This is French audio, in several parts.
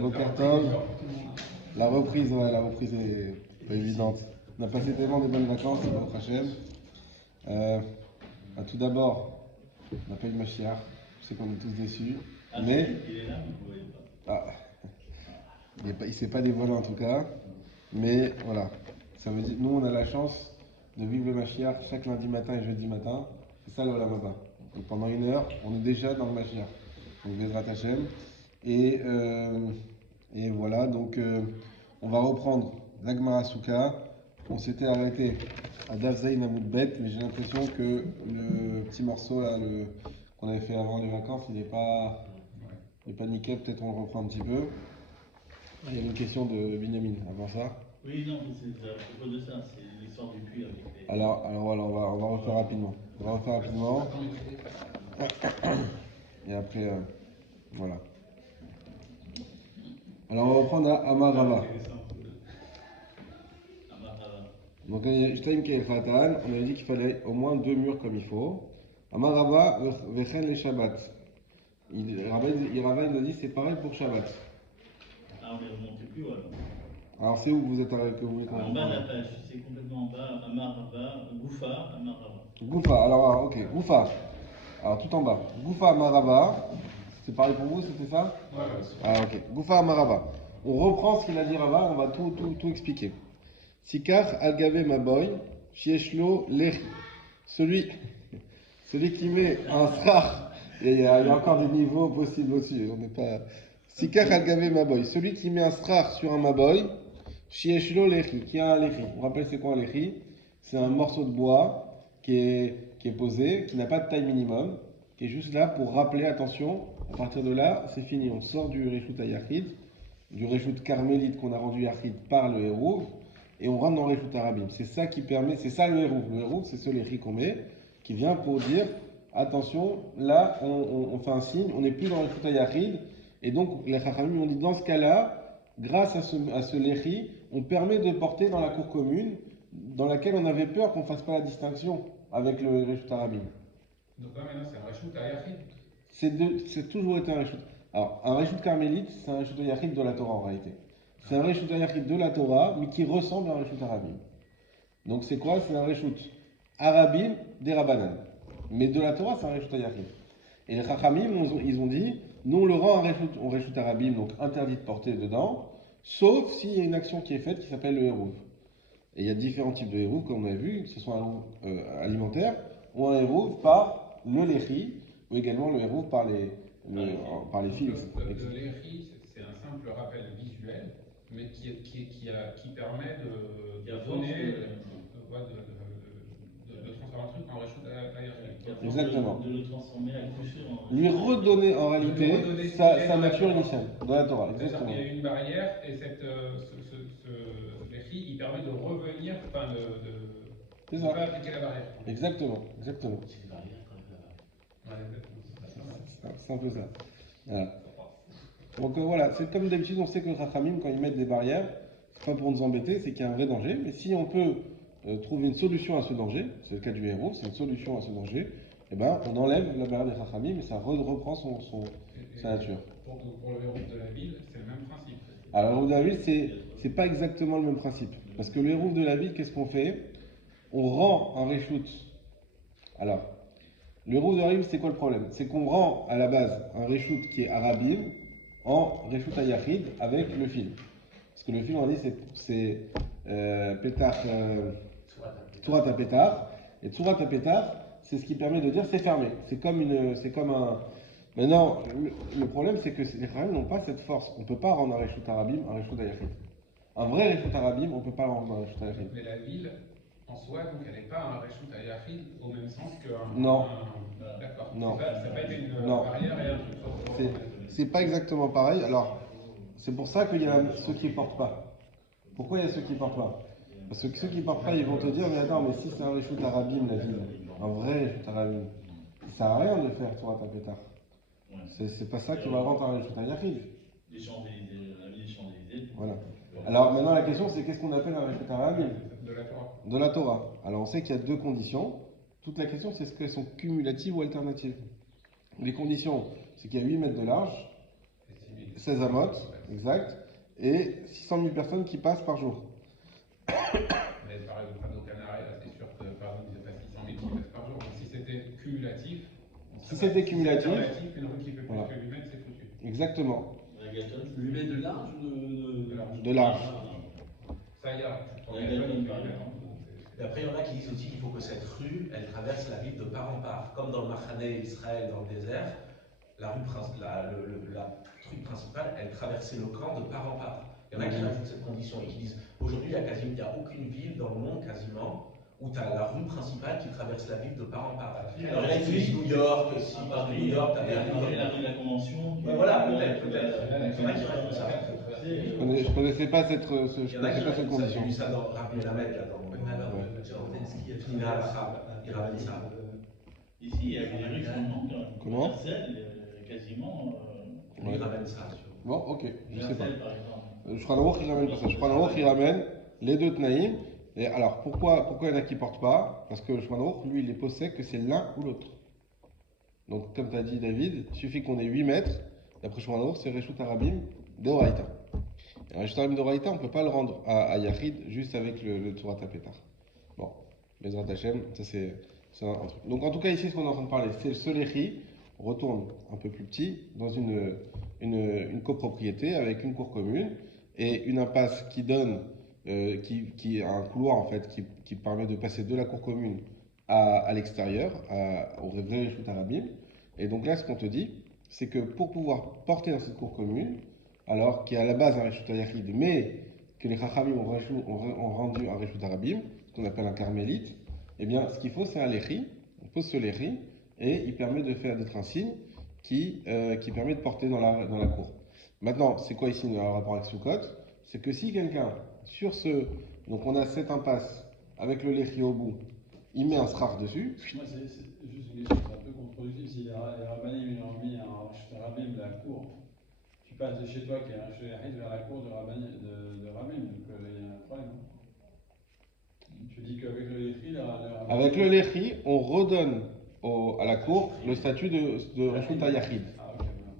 Boker Tov. La reprise, ouais, la reprise est pas évidente. On a passé tellement de bonnes vacances, au Hachem. Tout d'abord, on n'a pas eu de Mashiach. Je sais qu'on est tous déçus. Mais. Il est là, mais vous ne voyez pas. Il ne s'est pas dévoilé en tout cas. Mais voilà. Ça veut dire, nous, on a la chance de vivre le Mashiach chaque lundi matin et jeudi matin. C'est ça le Olam Haba. Donc pendant 1 heure, on est déjà dans le Mashiach. Donc Bezrat Hashem. Et voilà, donc on va reprendre l'Agmara Souka. On s'était arrêté à Davzaïn Amoudbet, mais j'ai l'impression que le petit morceau là, qu'on avait fait avant les vacances, il n'est pas nickel. Peut-être on le reprend un petit peu. Il y avait une question de Binyamin avant ça. Oui, non, mais c'est à propos de ça, c'est l'histoire du puits avec les. Alors voilà, on va refaire rapidement. Et après, voilà. Alors on va reprendre à Amarava. Donc on avait dit qu'il fallait au moins 2 murs comme il faut. Amarava vechen les Shabbat. Rava nous a dit c'est pareil pour Shabbat. Ah, on est remonté plus haut alors. Alors c'est où vous êtes arrêté que vous voulez En bas de la page, c'est complètement en bas, Amarava, Goufa, Amarava. Goufa, alors ok, Goufa. Alors tout en bas. Goufa Amarava. C'est pareil pour vous, c'était ça? Ouais. Ok. Goufa Amarava. On reprend ce qu'il a dit Rava, on va tout expliquer. Sikach Algabe Maboy, Shieshlo Lechi. Celui qui met un srar, il y a encore des niveaux possibles au-dessus. On n'est pas. Sikach Algabe Maboy. Celui qui met un srar sur un Maboy, Shieshlo Lechi, qui a un Lechi. On rappelle c'est quoi un Lechi? C'est un morceau de bois qui est posé, qui n'a pas de taille minimum, qui est juste là pour rappeler, attention, à partir de là, c'est fini. On sort du Reshut Hayachid, du Reshut Carmélite qu'on a rendu Yachid par le Hérouv, et on rentre dans le Reshut Arabim. C'est ça qui permet, c'est ça le Hérouv. Le Hérouv, c'est ce Lechi qu'on met, qui vient pour dire, attention, là, on fait un signe, on n'est plus dans le Reshut Hayachid, et donc les Chachamim ont dit, dans ce cas-là, grâce à ce Lechi, on permet de porter dans la cour commune, dans laquelle on avait peur qu'on ne fasse pas la distinction avec le Reshut Arabim. Donc là maintenant c'est un Reshut Hayachid. C'est toujours été un Reshut. Alors, un Reshut Carmélite, c'est un Reshut Hayachid de la Torah en réalité. C'est un Reshut Hayachid de la Torah, mais qui ressemble à un Reshut Arabim. Donc c'est quoi? C'est un Reshut Arabim des Rabbanan. Mais de la Torah, c'est un Reshut Hayachid. Et les Chachamim, ils ont dit, nous on le rend en Reshut Arabim, donc interdit de porter dedans, sauf s'il y a une action qui est faite qui s'appelle le Hérouv. Et il y a différents types de Hérouv, comme on a vu, que ce soit un Hérouv alimentaire, ou un Hérouv par le Lechi, ou également le Hérouv par les fils. Le Lechi, c'est un simple rappel visuel, mais qui permet de donner, de transformer un truc en Reshut Hayachid. Exactement. De le transformer à coup sûr en. Lui redonner en réalité sa nature initiale de la Torah. Exactement. Il y a une barrière, et ce Lechi, il permet de revenir, enfin de ne pas appliquer la barrière. Exactement. C'est une barrière quand même. C'est un peu ça. Voilà. Donc voilà, c'est comme d'habitude, on sait que les Chachamim, quand ils mettent des barrières, c'est pas pour nous embêter, c'est qu'il y a un vrai danger. Mais si on peut trouver une solution à ce danger, c'est le cas du héros, c'est une solution à ce danger, eh ben, on enlève la barrière des Chachamim et ça reprend sa nature. Pour le héros de la ville, c'est le même principe. Alors le héros de la ville, c'est pas exactement le même principe. Parce que le héros de la ville, qu'est-ce qu'on fait? On rend un reshut. Alors, le héros de la ville, c'est quoi le problème? C'est qu'on rend à la base un reshut qui est arabim en reshut hayachid avec le fil. Parce que le fil, on a dit, c'est pétard, Tsurat à pétard. Et Tsurat à pétard, c'est ce qui permet de dire c'est fermé. C'est comme un. Maintenant, le problème, c'est que les Chachamim n'ont pas cette force. On ne peut pas rendre un reshut arabim un reshut hayachid. Un vrai reshut arabim, on ne peut pas le rendre un reshut hayachid. Mais la ville, en soi, donc elle n'est pas un reshut hayachid au même sens qu'un. Non. D'accord. Non. Ça n'a pas été une Non. barrière et un truc. C'est pas exactement pareil. Alors, c'est pour ça qu'il y a ceux qui ne portent pas. Pourquoi il y a ceux qui ne portent pas? Parce que ceux qui ne portent pas, ils vont te dire, mais attends, mais si c'est un reshut arabim, la ville, un vrai reshut arabim, ça ne sert à rien de faire Tsurat à pétard. C'est pas ça qui va rendre un reshut hayachid. Les Champs-Élysées, la ville des Champs-Élysées. Voilà. Alors maintenant la question c'est qu'est-ce qu'on appelle un reshut arabim? De la Torah. De la Torah. Alors on sait qu'il y a 2 conditions. Toute la question c'est est-ce qu'elles sont cumulatives ou alternatives. Les conditions, c'est qu'il y a 8 mètres de large 16 amot, exact, et 600 000 personnes qui passent par jour. Mais par exemple, au Canada, là, c'est sûr que par exemple, ils n'ont pas 600 000 qui passent par jour. Donc si c'était cumulatif, Si c'était cumulatif, une rue qui fait plus voilà. que 8 mètres, c'est foutu. Exactement. La Gâtonne, 8 mètres de large ou De large. De large. Ça ira. La Gâtonne, par exemple. Et après, il y en a qui disent aussi qu'il faut que cette rue, elle traverse la ville de part en part. Comme dans le Mahané Israël, dans le désert, la truc principale, elle traversait le camp de part en part. Il y en a qui rajoutent cette condition et qui disent aujourd'hui, il n'y a aucune ville dans le monde quasiment où tu as la rue principale qui traverse la ville de part en part. Alors là, ils disent New York, si par New York, tu avais la rue de la Convention. Ouais, voilà, peut-être. Il y en a qui rajoutent ça. Je connaissais pas cette condition. J'ai vu ça dans Rav Melamed, là, dans Pnina al-Khab, il ramène ça. Ici, il y a des rues qui sont Comment quasiment. Il ramène ça. Bon, ok, je sais pas. Par exemple. Shulchan Aruch, il ramène pas ça. Shulchan Aruch, il ramène les deux Tnaïm. Et alors, pourquoi il y en a qui ne portent pas? Parce que Shulchan Aruch, lui, il est possède que c'est l'un ou l'autre. Donc, comme tu as dit, David, il suffit qu'on ait 8 mètres. D'après Shulchan Aruch, c'est Reshut Arabim de Oraïta. Et Reshut Arabim de Oraïta, on ne peut pas le rendre à Yachid juste avec le Tzurat HaPetach. Bon, Bezrat Hashem, ça c'est un truc. Donc, en tout cas, ici, ce qu'on est en train de parler, c'est le Solechi. On retourne un peu plus petit, dans une copropriété avec une cour commune et une impasse qui donne, qui a un couloir en fait, qui permet de passer de la cour commune à l'extérieur, au vrai Reshut Arabim. Et donc là, ce qu'on te dit, c'est que pour pouvoir porter dans cette cour commune, alors qu'il y a à la base un Reshut Yachid, mais que les Chachamim ont rendu un Reshut Arabim, ce qu'on appelle un carmélite, eh bien, ce qu'il faut, c'est un lechi. On pose ce lechi et il permet d'être un signe qui permet de porter dans la cour. Maintenant, c'est quoi ici le rapport avec Sukkot? C'est que si quelqu'un, donc on a cette impasse avec le lechi au bout, il met un sraf dessus. Moi, c'est juste une question, c'est un peu contre-productif. Si les rabbinim ils ont mis un Reshut Arabim de la cour, tu passes de chez toi qui est un Reshut Yachid vers la cour de rabbin, donc il y a un problème. Tu dis qu'avec le lechi, avec le lechi, on redonne à la cour le statut de Reshut Yachid. Ah, ok, voilà.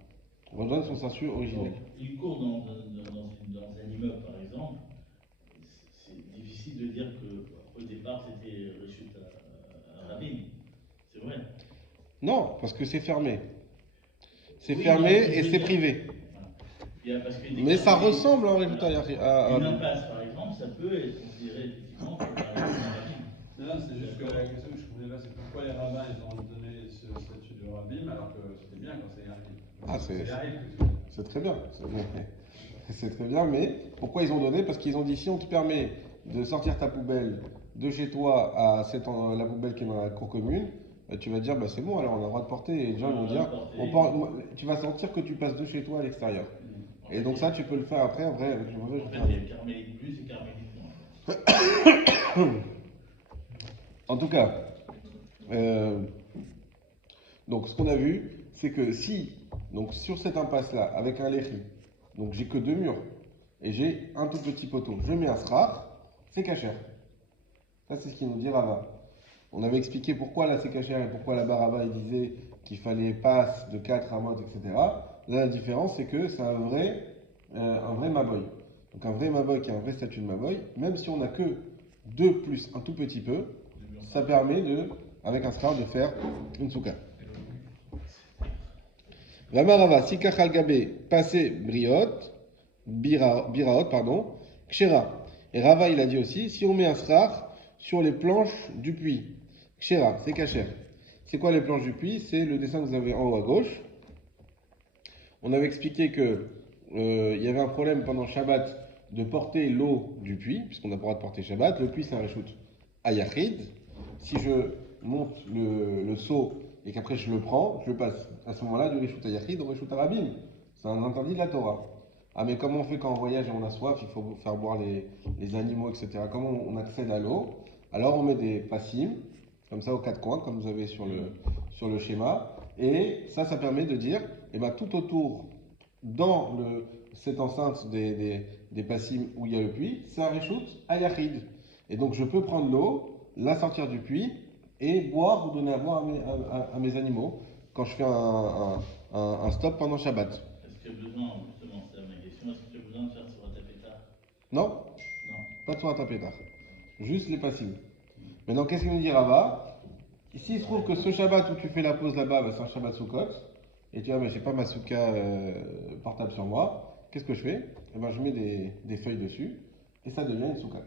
On redonne son statut originel. Une cour dans un immeuble, par exemple, c'est difficile de dire qu'au départ c'était Reshut Arabim. C'est vrai. Non, parce que c'est fermé. C'est Oui, fermé non, et c'est privé. Voilà. Mais ça ressemble en Reshut Yachid. Une impasse, par exemple, ça peut être considéré effectivement comme un Reshut Arabim. Non, c'est juste que la question que je voulais là, c'est pourquoi les rabbins ils ont donné ce statut de rabbin alors que c'était bien quand c'est Yachid. Ah, c'est c'est très bien. C'est très bien, mais pourquoi ils ont donné? Parce qu'ils ont dit si on te permet de sortir ta poubelle de chez toi à la poubelle qui est dans la cour commune, tu vas dire bah c'est bon, alors on a le droit de porter. Et les gens vont dire tu vas sentir que tu passes de chez toi à l'extérieur. Et donc ça, tu peux le faire après, en vrai, avec le mauvais. En fait, il y a Carmélite plus et Carmélite moins. En tout cas, donc ce qu'on a vu, c'est que si, donc sur cette impasse-là, avec un lechi, donc j'ai que 2 murs, et j'ai un tout petit poteau, je mets un srar, c'est kasher. Ça, c'est ce qu'il nous dit Rava. On avait expliqué pourquoi là c'est kasher et pourquoi là-bas Rava il disait qu'il fallait passe de 4 à mode, etc. Là, la différence, c'est que c'est un vrai maboy. Donc un vrai maboy qui a un vrai statut de maboy, même si on n'a que 2 plus un tout petit peu, ça permet avec un srar de faire une souka. Ramarava, sikach al gabé, passé biraot, pardon, kshera. Et Rava, il a dit aussi, si on met un srar sur les planches du puits, kshera, c'est kasher. C'est quoi les planches du puits? C'est le dessin que vous avez en haut à gauche. On avait expliqué que il y avait un problème pendant Shabbat de porter l'eau du puits, puisqu'on n'a pas le droit de porter Shabbat. Le puits, c'est un reshut ayachid. Si je monte le seau et qu'après je le prends, je le passe à ce moment-là du reshut ayachid au reshut arabim. C'est un interdit de la Torah. Ah, mais comment on fait quand on voyage et on a soif, il faut faire boire les animaux, etc. Comment on accède à l'eau? Alors on met des passim, comme ça aux 4 coins, comme vous avez sur le schéma. Et ça permet de dire, eh ben, tout autour, dans cette enceinte des passim où il y a le puits, c'est un reshut ayachid. Et donc je peux prendre l'eau, la sortir du puits et boire ou donner à boire à mes animaux quand je fais un stop pendant Shabbat. Est-ce qu'il y a besoin justement Non, Non. pas de Surat Pétach. Juste les passibles. Maintenant, qu'est-ce qu'il nous dit Rava? Ici, il se trouve que ce Shabbat où tu fais la pause là-bas, bah, c'est un Shabbat Sukkot. Et tu vois, mais j'ai pas ma souka portable sur moi. Qu'est-ce que je fais? Eh ben, je mets des feuilles dessus. Et ça devient une souka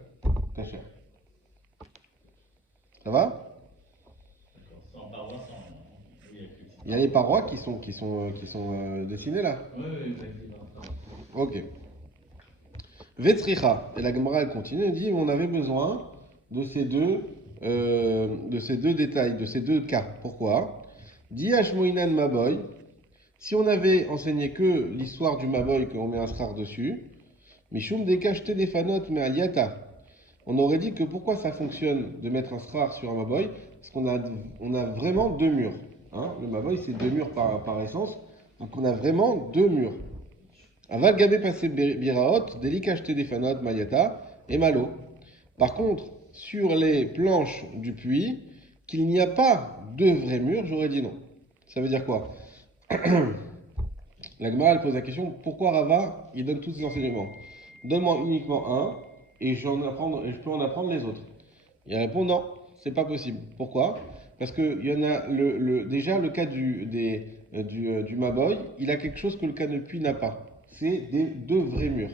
cachère. Ça va? D'accord. Sans paroi, sans rien. Il y a que le Il y a les parois qui sont dessinées là. Oui, oui, exactement. Ok. Vetzricha. Et la Gemara elle continue, elle dit on avait besoin de ces deux détails, de ces deux cas. Pourquoi? Di Hashmoinan Maboy. Si on avait enseigné que l'histoire du Maboy, qu'on met un srar dessus, Mishum Dekashte Defanot mais Aliata. On aurait dit que pourquoi ça fonctionne de mettre un srar sur un Maboy? Parce on a vraiment deux murs. Hein, le Maboy c'est deux murs par essence. Donc on a vraiment deux murs. Aval Gabé passé Biraot, Delikashte Defanot, Maliata et Malo. Par contre, sur les planches du puits, qu'il n'y a pas deux vrais murs, j'aurais dit non. Ça veut dire quoi? La Gemara elle pose la question pourquoi Rava il donne tous ces enseignements? Donne-moi uniquement un et je peux en apprendre les autres. Il répond non, c'est pas possible. Pourquoi? Parce que il y en a déjà le cas du Maboy, il a quelque chose que le cas de puits n'a pas. C'est deux vrais murs.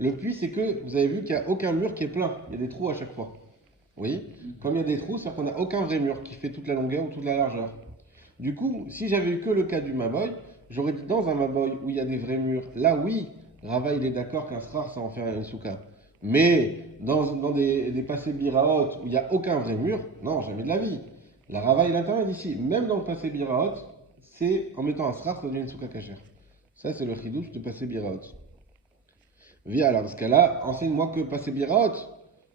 Le puits, c'est que vous avez vu qu'il n'y a aucun mur qui est plein. Il y a des trous à chaque fois. Oui. Comme il y a des trous, c'est-à-dire qu'on n'a aucun vrai mur qui fait toute la longueur ou toute la largeur. Du coup, si j'avais eu que le cas du Maboy, j'aurais dit dans un Maboy où il y a des vrais murs, là oui, Rava il est d'accord qu'un srar ça en fait un souka. Mais dans des passés biraot où il n'y a aucun vrai mur, non, jamais de la vie. La Rava il interdit ici, même dans le passé biraot, c'est en mettant un srar ça devient une souka cachère. Ça c'est le chidouche de passé biraot. Via alors dans ce cas-là, enseigne-moi que passé biraot.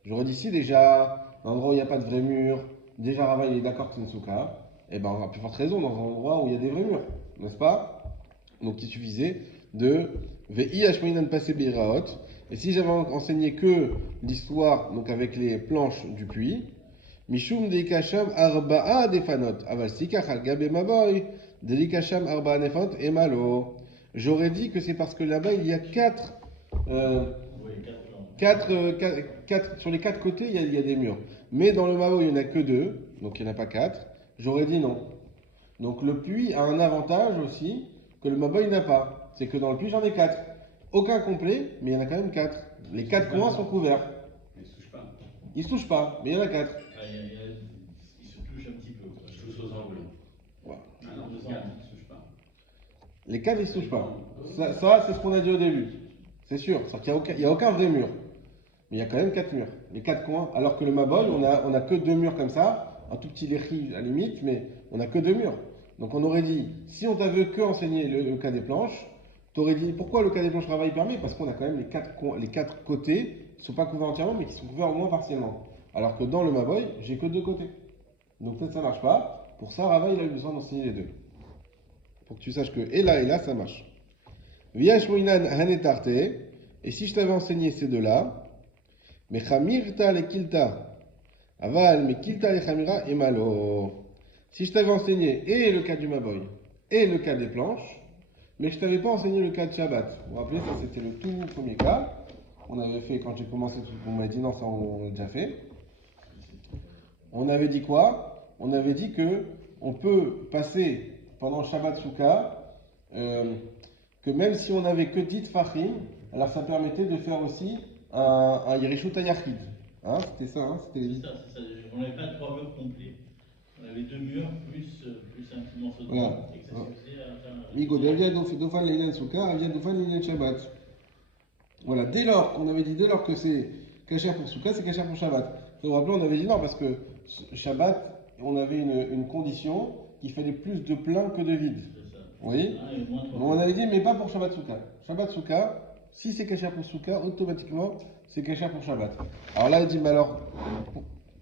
J'aurais dit ici déjà, dans un endroit où il n'y a pas de vrai mur, déjà Rava il est d'accord que c'est une souka. Eh bien, on a plus forte raison dans un endroit où il y a des vrais murs, n'est-ce pas? Donc, il suffisait de Ve'i Hashmoinan passé Beiraot. Et si j'avais enseigné que l'histoire, donc avec les planches du puits, Mishum de Kasham Arba'a Defanot. Aval Sikach al Gabe Maboy, de Kasham Arba'a Defanot et Malo. J'aurais dit que c'est parce que là-bas il y a Oui, quatre plans. sur les quatre côtés il y a des murs. Mais dans le Mao il n'y en a que deux, donc il n'y en a pas quatre. J'aurais dit non. Donc le puits a un avantage aussi que le Maboy n'a pas. C'est que dans le puits j'en ai quatre. Aucun complet, mais il y en a quand même quatre. Les quatre coins sont couverts. Ils se touchent pas. Ils se touchent pas, mais il y en a quatre. Ah, il se touche un petit peu. Quoi. Tous aux angles. Voilà. Ah non, les gars, ils se touchent pas. Les quatre ils se touchent pas. Ça c'est ce qu'on a dit au début. C'est sûr. C'est-à-dire qu'il n'y a aucun vrai mur. Mais il y a quand même quatre murs. Les quatre coins. Alors que le Maboy, on a que deux murs comme ça. Un tout petit léchi à la limite, mais on n'a que deux murs. Donc on aurait dit, si on t'avait que enseigné le cas des planches, tu aurais dit pourquoi le cas des planches travail permet? Parce qu'on a quand même les quatre côtés qui ne sont pas couverts entièrement, mais qui sont couverts au moins partiellement. Alors que dans le Maboy, j'ai que deux côtés. Donc peut-être ça ne marche pas. Pour ça, Rava il a eu besoin d'enseigner les deux. Pour que tu saches que et là, ça marche. Viashmoinan hanetarte. Et si je t'avais enseigné ces deux-là, mechamirta le kilta. Aval, mais kilta le chamira et malo. Si je t'avais enseigné et le cas du Maboy et le cas des planches, mais je t'avais pas enseigné le cas de Shabbat. Vous vous rappelez, ça c'était le tout premier cas. On avait fait, quand j'ai commencé, on m'a dit non, ça on l'a déjà fait. On avait dit quoi? On avait dit que on peut passer pendant Shabbat Souka, que même si on avait que 10 Fahim, alors ça permettait de faire aussi un Yereshut Yachid. Hein, c'était ça, hein, c'était les... C'est ça. On n'avait pas trois murs complets. On avait deux murs plus un petit morceau de Voilà. bois, et que ça suffisait à faire un- Migo, Dofan Leilan Souka, Avia Dofan Leilan Shabbat. Voilà, dès lors que c'est Kacher pour Souka, c'est Kacher pour Shabbat. Vous vous rappelez, on avait dit non, parce que Shabbat, on avait une condition qu'il fallait plus de plein que de vide. C'est ça. Oui. Ah, et moins trois Donc on avait dit, mais pas pour Shabbat Souka. Shabbat Souka, si c'est Kacher pour Souka, automatiquement, c'est Kacher pour Shabbat. Alors là, il dit, mais alors,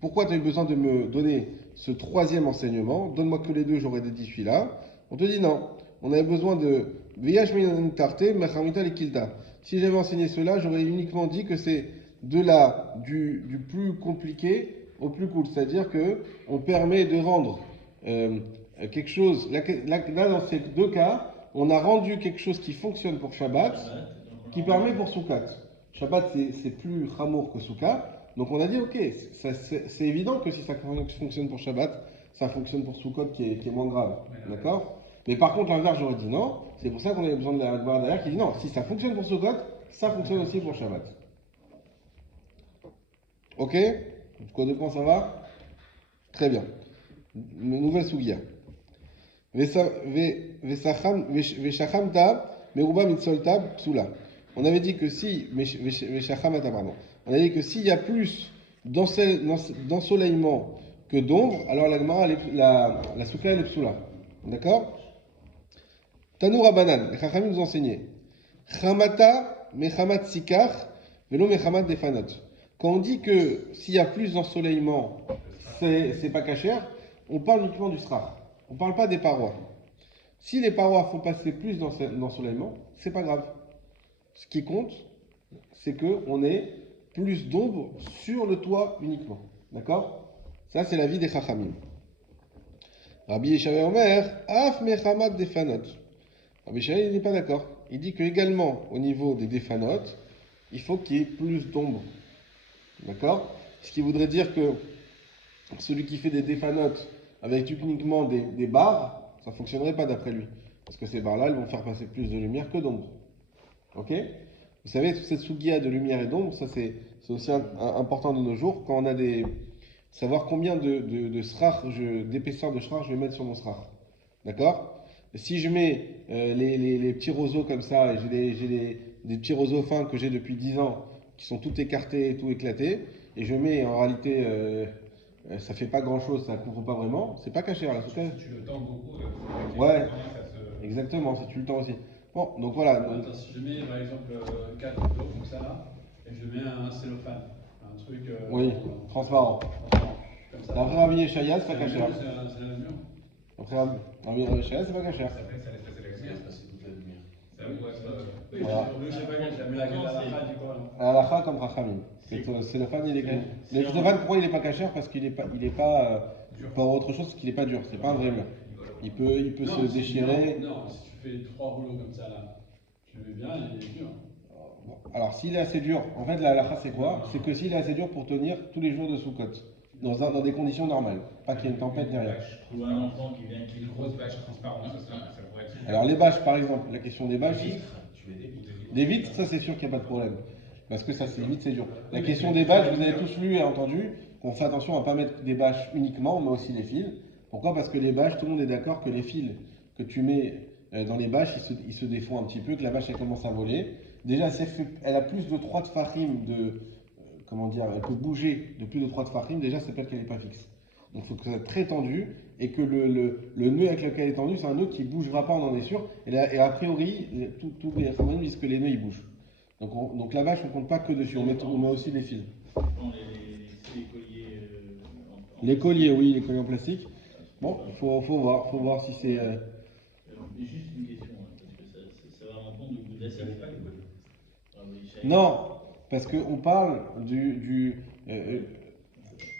pourquoi tu as eu besoin de me donner ce troisième enseignement? Donne-moi que les deux, j'aurais dit celui-là. On te dit non. On avait besoin de Viyash Tarte, Mechamita et Kilta. Si j'avais enseigné cela, j'aurais uniquement dit que c'est du plus compliqué au plus cool. C'est-à-dire que on permet de rendre quelque chose. Là, dans ces deux cas, on a rendu quelque chose qui fonctionne pour Shabbat, Shabbat, donc on qui a- permet pour Soukat. Shabbat c'est plus chamour que Souka. Donc on a dit, ok, c'est évident que si ça fonctionne pour Shabbat, ça fonctionne pour Sukkot qui est moins grave. D'accord? Mais par contre, l'inverse, j'aurais dit non. C'est pour ça qu'on avait besoin de la barre derrière qui dit non, si ça fonctionne pour Sukkot, ça fonctionne aussi pour Shabbat. Ok? Jusqu'au 2 points, ça va? Très bien. Nouvelle Sugia. Veshachamta, meruba mitsolta, psula. On avait dit que si, Veshachamata, pardon. On avait dit que s'il y a plus d'ensoleillement que d'ombre, alors la soukha elle est psula. D'accord? Tanour Abanan, les Chachamim nous enseignaient. Chamata mechamat sikar, velo mechamat defanot. Quand on dit que s'il y a plus d'ensoleillement, c'est pas cachère, on parle uniquement du srach. On parle pas des parois. Si les parois font passer plus d'ensoleillement, c'est pas grave. Ce qui compte, c'est qu'on ait plus d'ombre sur le toit uniquement. D'accord? Ça, c'est l'avis des Chachamim. Rabbi Yeshayahu Omer, Af mechamat defanot. Rabbi Yeshayahu, il n'est pas d'accord. Il dit que également, au niveau des defanot, il faut qu'il y ait plus d'ombre. D'accord? Ce qui voudrait dire que celui qui fait des defanot avec uniquement des barres, ça ne fonctionnerait pas d'après lui. Parce que ces barres-là, elles vont faire passer plus de lumière que d'ombre. Ok? Vous savez, toute cette sugia de lumière et d'ombre, ça c'est aussi important de nos jours, quand on a savoir combien de srach, d'épaisseur de srach je vais mettre sur mon srach. D'accord? Si je mets les petits roseaux comme ça, et j'ai des petits roseaux fins que j'ai depuis 10 ans, qui sont tout écartés et tout éclatés, et je mets en réalité, ça fait pas grand chose, ça couvre pas vraiment, c'est pas caché là. Si tu le tends beaucoup, ouais, exactement, si tu le tends aussi. Bon, donc voilà. Attends, si je mets par exemple 4 photos comme ça là, et je mets un cellophane, un truc. Oui, transparent. Comme ça. D'après Rabbi Yeshaya, c'est pas caché. C'est la mur. Après Rabbi Yeshaya, c'est pas caché. Ça laisse passer la lumière. passer toute la lumière. Ça pourrait être. Voilà. Je sais pas quand j'ai mis la halakha du coup. Halakha comme Rachamim. C'est le fan, il est caché. Le cellophane, pourquoi il est pas caché? Parce qu'il est pas pour autre chose, parce qu'il est pas dur. C'est pas un vrai mur. Il peut se déchirer. Non, si tu fais 3 rouleaux comme ça là, tu le mets bien, il est dur. Bon, alors s'il est assez dur, en fait la halakha c'est quoi? C'est que s'il est assez dur pour tenir tous les jours de Sukkot, dans des conditions normales, pas qu'il y ait une tempête ni rien. Ou un enfant qui vient, qui Une grosse bâche transparente, ça pourrait être. Alors les bâches par exemple, la question des bâches, Tu mets des vitres. des vitres, ça c'est sûr qu'il n'y a pas de problème. Parce que ça c'est vite, c'est dur. La question des bâches, vous avez tous lu et entendu qu'on fait attention à ne pas mettre des bâches uniquement, mais aussi les fils. Pourquoi? Parce que les bâches, tout le monde est d'accord que les fils que tu mets dans les bâches, ils se défont un petit peu, que la bâche elle commence à voler. Déjà, elle a plus de 3 tfachim comment dire, elle peut bouger de plus de 3 tfachim, déjà ça s'appelle qu'elle n'est pas fixe. Donc il faut que ça soit très tendu et que le nœud avec lequel elle est tendue, c'est un nœud qui ne bougera pas, on en est sûr. Et a priori, tous les Chachamim disent que les nœuds ils bougent. Donc la bâche, on ne compte pas que dessus, on met aussi les fils. les colliers. Les colliers, oui, les colliers en plastique. Bon, il faut voir si c'est. Juste une question, parce que ça va à l'encontre de Gouda, ça n'est pas les colliers. Non, parce qu'on parle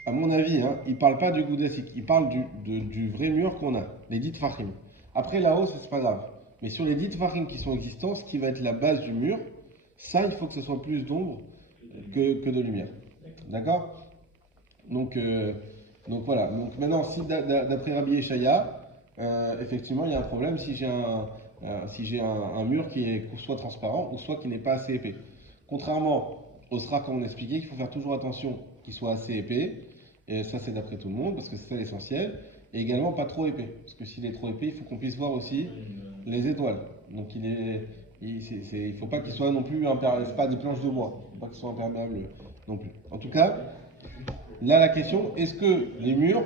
à mon avis, hein, il ne parle pas du goudessique, il parle du vrai mur qu'on a, les 10 tfachim. Après là-haut, c'est pas grave. Mais sur les 10 tfachim qui sont existants, ce qui va être la base du mur, ça, il faut que ce soit plus d'ombre que de lumière. D'accord? Donc voilà. Donc maintenant, si d'après Rabbi Yeshaya, effectivement, il y a un problème si j'ai un mur qui est soit transparent ou soit qui n'est pas assez épais. Contrairement au srach, comme on a expliqué, il faut faire toujours attention qu'il soit assez épais. Et ça, c'est d'après tout le monde, parce que c'est ça l'essentiel. Et également pas trop épais. Parce que s'il est trop épais, il faut qu'on puisse voir aussi les étoiles. Donc il faut pas qu'il soit non plus imperméable. C'est pas des planches de bois. Il ne faut pas qu'il soit imperméable non plus. En tout cas, là la question, est-ce que les murs,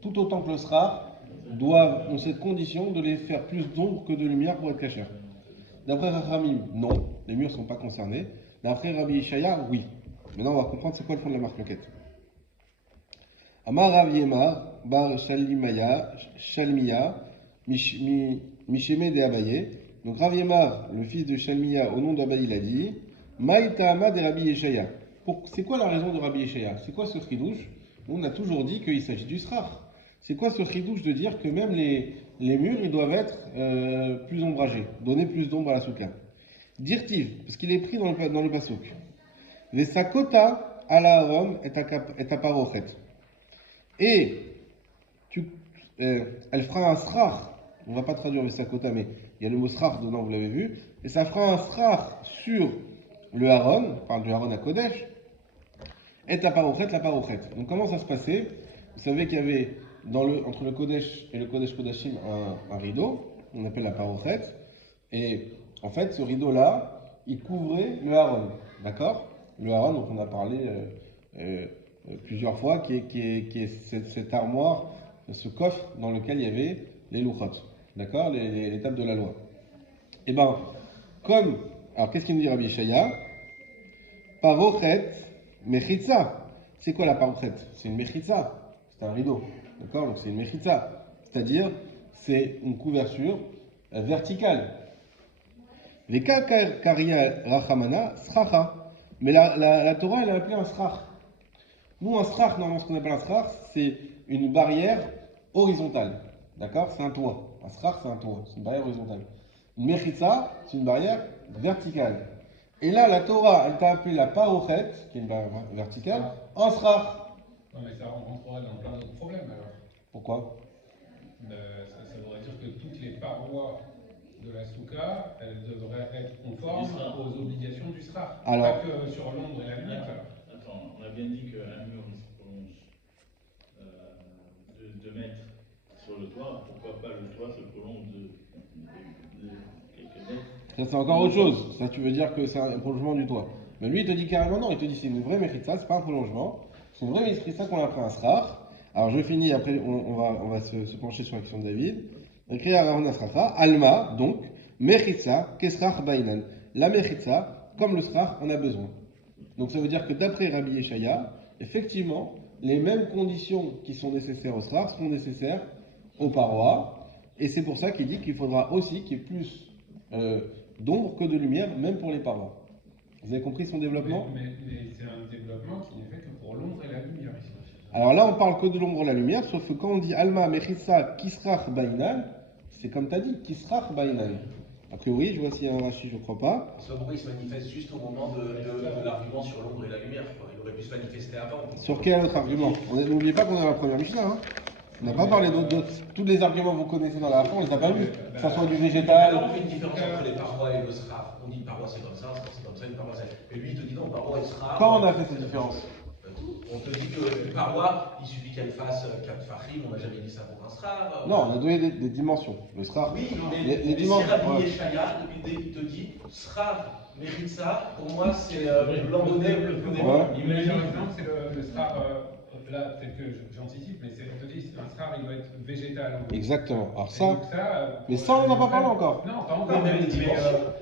tout autant que le srach, ont cette condition de les faire plus d'ombre que de lumière pour être cachés? D'après Rachamim, non. Les murs ne sont pas concernés. D'après Rabbi Yeshaya, oui. Maintenant, on va comprendre c'est quoi le fond de la marloquette. Amar Rav Yemar, Bar Shalmiya, Misheme de Abaye. Donc Rav Yemar, le fils de Shalmiya, au nom d'Abaye, il a dit Maïtama de Rabbi Yeshaya. C'est quoi la raison de Rabbi Yeshaya? C'est quoi ce chidouche? On a toujours dit qu'il s'agit du srach. C'est quoi ce chidouche de dire que même les murs, ils doivent être plus ombragés, donner plus d'ombre à la soukha? Dirtiv, parce qu'il est pris dans le pasouk. Vesakota ala Aaron et aparochet. Et elle fera un srach. On ne va pas traduire Vesakota, mais il y a le mot srach dedans, vous l'avez vu. Et ça fera un srach sur le Aaron, on parle du Aaron à Kodesh, et la parochet. Donc comment ça se passait? Vous savez qu'il y avait entre le Kodesh et le Kodesh Kodashim un rideau, on appelle la parochet. Et en fait, ce rideau-là, il couvrait le Aaron. D'accord? Le Aaron, dont on a parlé plusieurs fois, qui est cette armoire, ce coffre dans lequel il y avait les louchot. D'accord? Les tables de la loi. Et ben, alors qu'est-ce qu'il nous dit Rabbi Yeshaya? Parochet, mechitza. C'est quoi la parochet? C'est une mechitza. C'est un rideau. D'accord? Donc c'est une mechitza. C'est-à-dire, c'est une couverture verticale. Les karia rachamana, sracha. Mais la Torah, elle a appelé un srach. Nous, un srach, normalement, ce qu'on appelle un srach, c'est une barrière horizontale. D'accord? C'est un toit. Un srach, c'est un toit. C'est une barrière horizontale. Une mechitza, c'est une barrière verticale. Et là, la Torah, elle t'a appelé la parochet, qui est une barrière verticale, un srach. Non, mais ça rentrerait dans plein d'autres problèmes alors. Pourquoi? Ça voudrait dire que toutes les parois de la souka, elles devraient être conformes aux obligations du srach. Alors, pas que sur l'ombre et la lumière. Attends, on a bien dit qu'un mur il se prolonge de 2 mètres sur le toit. Pourquoi pas le toit se prolonge de quelques mètres? Ça, c'est encore autre chose. Ça, tu veux dire que c'est un prolongement du toit. Mais lui, il te dit carrément non. Il te dit c'est une vraie mechitza, c'est pas un prolongement. C'est une vraie mechitza qu'on a pris un srach. Alors, je finis, après, on va se pencher sur la question de David. Écrit à Aaron Asracha, Alma, donc, mechitza, kesrach bainan. La mechitza, comme le srach, on a besoin. Donc, ça veut dire que d'après Rabbi Yeshaya, effectivement, les mêmes conditions qui sont nécessaires au srach sont nécessaires aux parois. Et c'est pour ça qu'il dit qu'il faudra aussi qu'il y ait plus d'ombre que de lumière, même pour les parois. Vous avez compris son développement? Mais c'est un développement qui n'est fait que pour l'ombre et la lumière ici. Alors là, on parle que de l'ombre et la lumière, sauf que quand on dit Alma Mechitza Kisrach Bainan, c'est comme tu as dit, Kisrach Bainan. A priori, je vois s'il y a un Rashi, je ne crois pas. C'est pas pourquoi il se manifeste juste au moment de l'argument sur l'ombre et la lumière. Quoi. Il aurait pu se manifester avant. Sur quel autre argument? N'oubliez pas qu'on est dans la première Mishnah. Hein. On n'a pas parlé d'autres. Tous les arguments que vous connaissez dans la fin, on ne les a pas vus. Que ça soit du végétal. Alors on fait une différence entre les parois et le srach. On dit une paroi c'est comme ça, c'est comme ça, une paroi c'est. Et lui il te dit non, paroi et srach. Quand on a fait cette différence? On te dit que une paroi, il suffit qu'elle fasse 4 fachim, on n'a jamais dit ça pour un srach. Non, on a donné des dimensions. Le srach. Oui, mais les dimensions. Si Rabbi Yeshaya, depuis le début, il te dit srach, mérite ça, pour moi c'est blanc bonnet, bleu bonnet. Imagine par exemple, c'est le srar, là peut-être que j'anticipe, mais on te dit un srar il doit être végétal. Exactement. Alors ça, donc ça mais ça on n'en a pas parlé encore. Non, pas encore, mais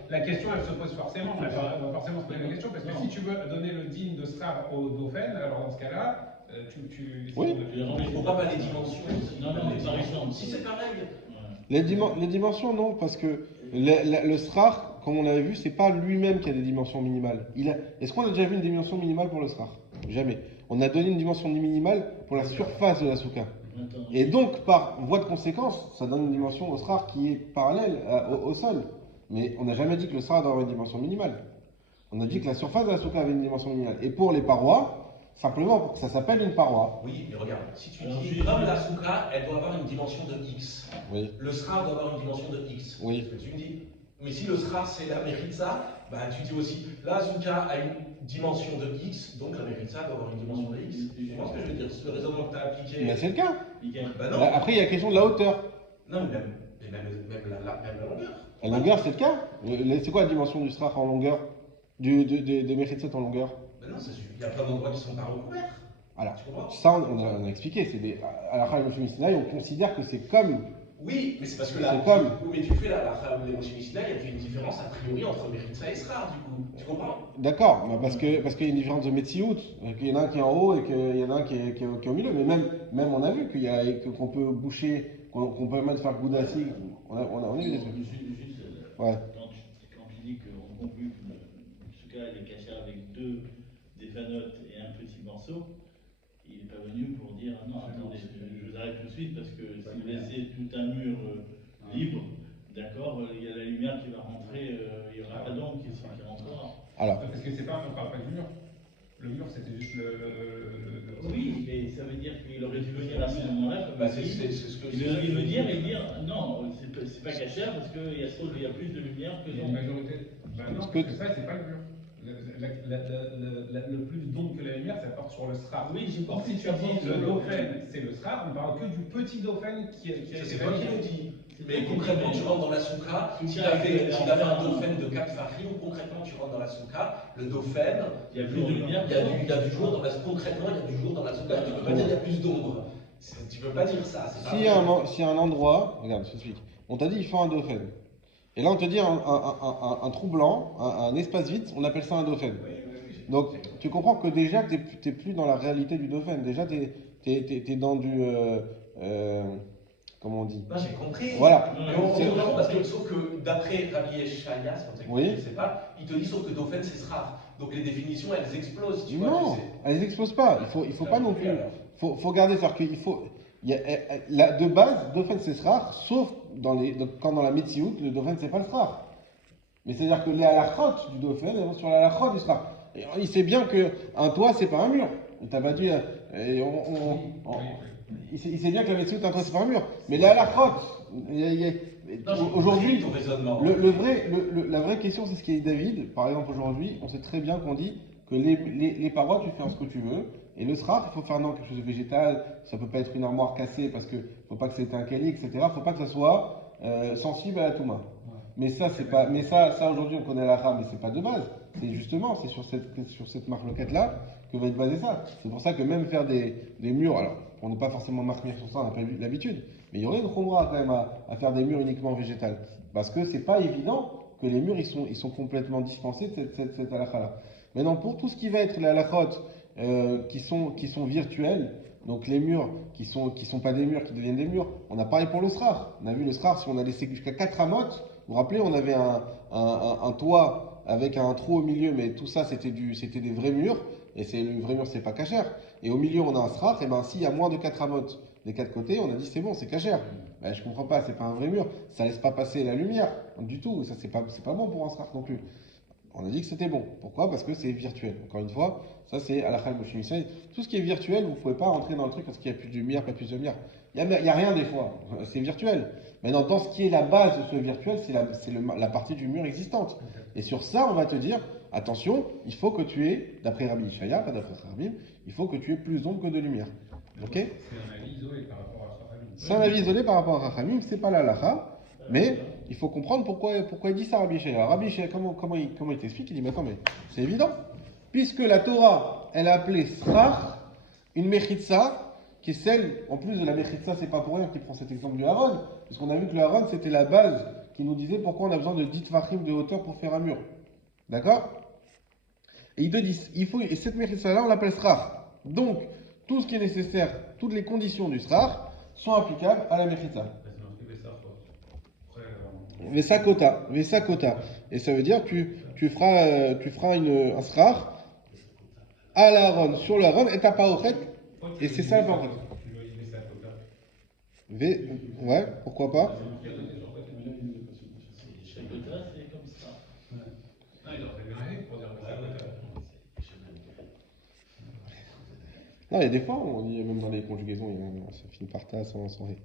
la question elle se pose forcément, elle va forcément se poser la question, parce que si tu veux donner le digne de srar au dauphin, alors dans ce cas-là, oui. Mais pourquoi pas les dimensions? Non, par exemple. Si c'est pareil. Les dimensions, non, parce que le srar, comme on l'avait vu, c'est pas lui-même qui a des dimensions minimales. Est-ce qu'on a déjà vu une dimension minimale pour le srar? Jamais. On a donné une dimension minimale pour la surface de la souka. Et donc, par voie de conséquence, ça donne une dimension au srar qui est parallèle au sol. Mais on n'a jamais dit que le srar doit avoir une dimension minimale. On a dit que la surface de la souka avait une dimension minimale. Et pour les parois, simplement pour que ça s'appelle une paroi. Oui, mais regarde, si tu dis comme la souka, elle doit avoir une dimension de X. Oui. Le srar doit avoir une dimension de X. Oui. Tu me dis, mais si le srar c'est la méritza, bah tu dis aussi la souka a une dimension de X, donc la méritza doit avoir une dimension de X. Tu vois ce que je veux dire? Le raisonnement que tu as appliqué. Mais c'est le cas. Bah non. Après, il y a la question de la hauteur. Non, mais même la longueur. La longueur, c'est le cas. C'est quoi la dimension du srar en longueur? Des méchitzot en longueur? Ben non, il y a plein d'endroits qui sont pas recouverts. Alors, tu comprends? ça, on a expliqué. À la Chayim Sinaï, on considère que c'est comme. Oui, mais c'est parce que là. C'est comme. Oui, mais tu fais la Chayim Sinaï, il y a une différence a priori entre méritza et srar, du coup. Tu comprends? D'accord, parce qu'il y a une différence de Metsiout. Qu'il y en a un qui est en haut et qu'il y en a un qui est au milieu. Mais même on a vu qu'on peut boucher, qu'on peut même faire goudassi. On a vu des trucs. Ouais. Quand tu dis qu'on conclut que ce cas est caché avec 2 défanotes et un petit morceau, il n'est pas venu pour dire non, attendez, je vous arrête tout de suite parce que si vous laissez tout un mur libre, d'accord, il y a la lumière qui va rentrer, il n'y aura pas d'ombre qui rentrera. Alors. Parce que c'est pas, on ne parle pas du mur. le mur c'était juste Oui, mais ça veut dire qu'il aurait dû venir à ce moment-là, comme Bah, il dit. c'est ce que Il venir et dire non, c'est pas cachère parce qu'il y a plus de lumière que Il y a dans. une majorité. Ben non, parce que ça, c'est pas le mur. Le plus d'ombre que la lumière, ça porte sur le sraf. Oui, j'ai Or, si tu dis le Dauphin, c'est le sraf, on parle que du petit Dauphin qui a été C'est toi qui le dis. Mais Mais concrètement, tu rentres dans la souka, s'il a fait un dauphin de 4 fachim, concrètement, tu rentres dans la souka, le dauphin, Il y a plus de lumière. il y a du jour dans la concrètement, il y a du jour dans la souka. Tu peux pas dire il y a plus d'ombre. Tu peux pas dire ça. S'il y a un endroit, regarde, je t'explique. On t'a dit il faut un dauphin. Et là, on te dit un trou blanc, un espace vide, on appelle ça un dauphin. Donc, tu comprends que déjà, tu n'es plus dans la réalité du dauphin. Déjà, tu es dans du. Comment on dit? J'ai compris. Voilà. Mais on comprend parce que, sauf que d'après Rabbi Yeshaya, Oui. je sais pas, il te dit sauf que dauphin c'est sraf. Donc les définitions elles explosent. Tu Non, vois, tu sais. elles n'explosent pas. Il faut pas non plus. Faut garder ça. Il faut. De base, dauphin c'est rare, sauf quand dans la Metsiout, le dauphin c'est pas le srar. Mais c'est-à-dire que les halachot du dauphin, elles vont sur la halachot du srar. Et il sait bien qu'un toit c'est pas un mur. Il t'a pas dit. Il sait bien que la Metsiout, un toit c'est pas un mur. Mais les halachot, aujourd'hui, ton raisonnement. la vraie question c'est ce qu'a dit David. Par exemple, aujourd'hui, on sait très bien qu'on dit que les parois, tu fais ce que tu veux. Et le sraf, il faut faire quelque chose de végétal. Ça peut pas être une armoire cassée parce que faut pas que c'est un keli, etc. Faut pas que ça soit sensible à la touma. Mais ça, c'est pas. Mais ça aujourd'hui, on connaît la rame, mais c'est pas de base. C'est justement, c'est sur cette marque là que va être basé ça. C'est pour ça que même faire des murs, alors on n'est pas forcément marqué sur ça, on n'a pas l'habitude. Mais il y aurait une khumra quand même à faire des murs uniquement végétales. Parce que c'est pas évident que les murs ils sont complètement dispensés de cette halakha-là. Maintenant, pour tout ce qui va être les halakhot qui sont virtuels, donc les murs qui sont pas des murs, qui deviennent des murs, on a pareil pour le srar. On a vu le srar, si on a laissé jusqu'à 4 amotes, vous vous rappelez, on avait un toit avec un trou au milieu, mais tout ça c'était des vrais murs, et le vrai mur c'est pas cachère. Et au milieu on a un srar, et ben s'il y a moins de 4 amotes des 4 côtés, on a dit c'est bon, c'est cachère. Ben, je comprends pas, c'est pas un vrai mur, ça laisse pas passer la lumière du tout, ça c'est pas bon pour un srar non plus. On a dit que c'était bon. Pourquoi? Parce que c'est virtuel. Encore une fois, ça c'est à la fin de Moshe. Tout ce qui est virtuel, vous ne pouvez pas rentrer dans le truc parce qu'il n'y a plus de lumière, pas plus de lumière. Il n'y a rien des fois. C'est virtuel. Maintenant, dans ce qui est la base de ce virtuel, c'est la partie du mur existante. Et sur ça, on va te dire, attention, il faut que tu aies, d'après Rabbi Ishaya, pas d'après Rabbi, il faut que tu aies plus d'ombre que de lumière. Ok? C'est un avis isolé par rapport à Chachamim. C'est un avis isolé par rapport à Chachamim, c'est pas la halakha, mais il faut comprendre pourquoi il dit ça, Rabbi Ishaya. Rabbi Ishaya, comment il t'explique? Il dit, mais attends, mais c'est évident. Puisque la Torah, elle a appelé Srach une Mechitza, qui est celle, en plus de la Mechitza, c'est pas pour rien qu'il prend cet exemple du Haron, puisqu'on a vu que le Haron, c'était la base qui nous disait pourquoi on a besoin de 10 tvachim de hauteur pour faire un mur. D'accord? Et il te dit, et cette Mechitza-là, on l'appelle Srach. Donc, tout ce qui est nécessaire, toutes les conditions du Srach sont applicables à la Mechitza. Vesa kota. Et ça veut dire tu feras un srar à l'Aaron, sur l'Aaron, et t'as pas au fait. Et c'est ça le paochet. Ouais, pourquoi pas? Chagota, c'est comme ça. Non, il y a des fois, on dit même dans les conjugaisons, ça finit par ta sans ré.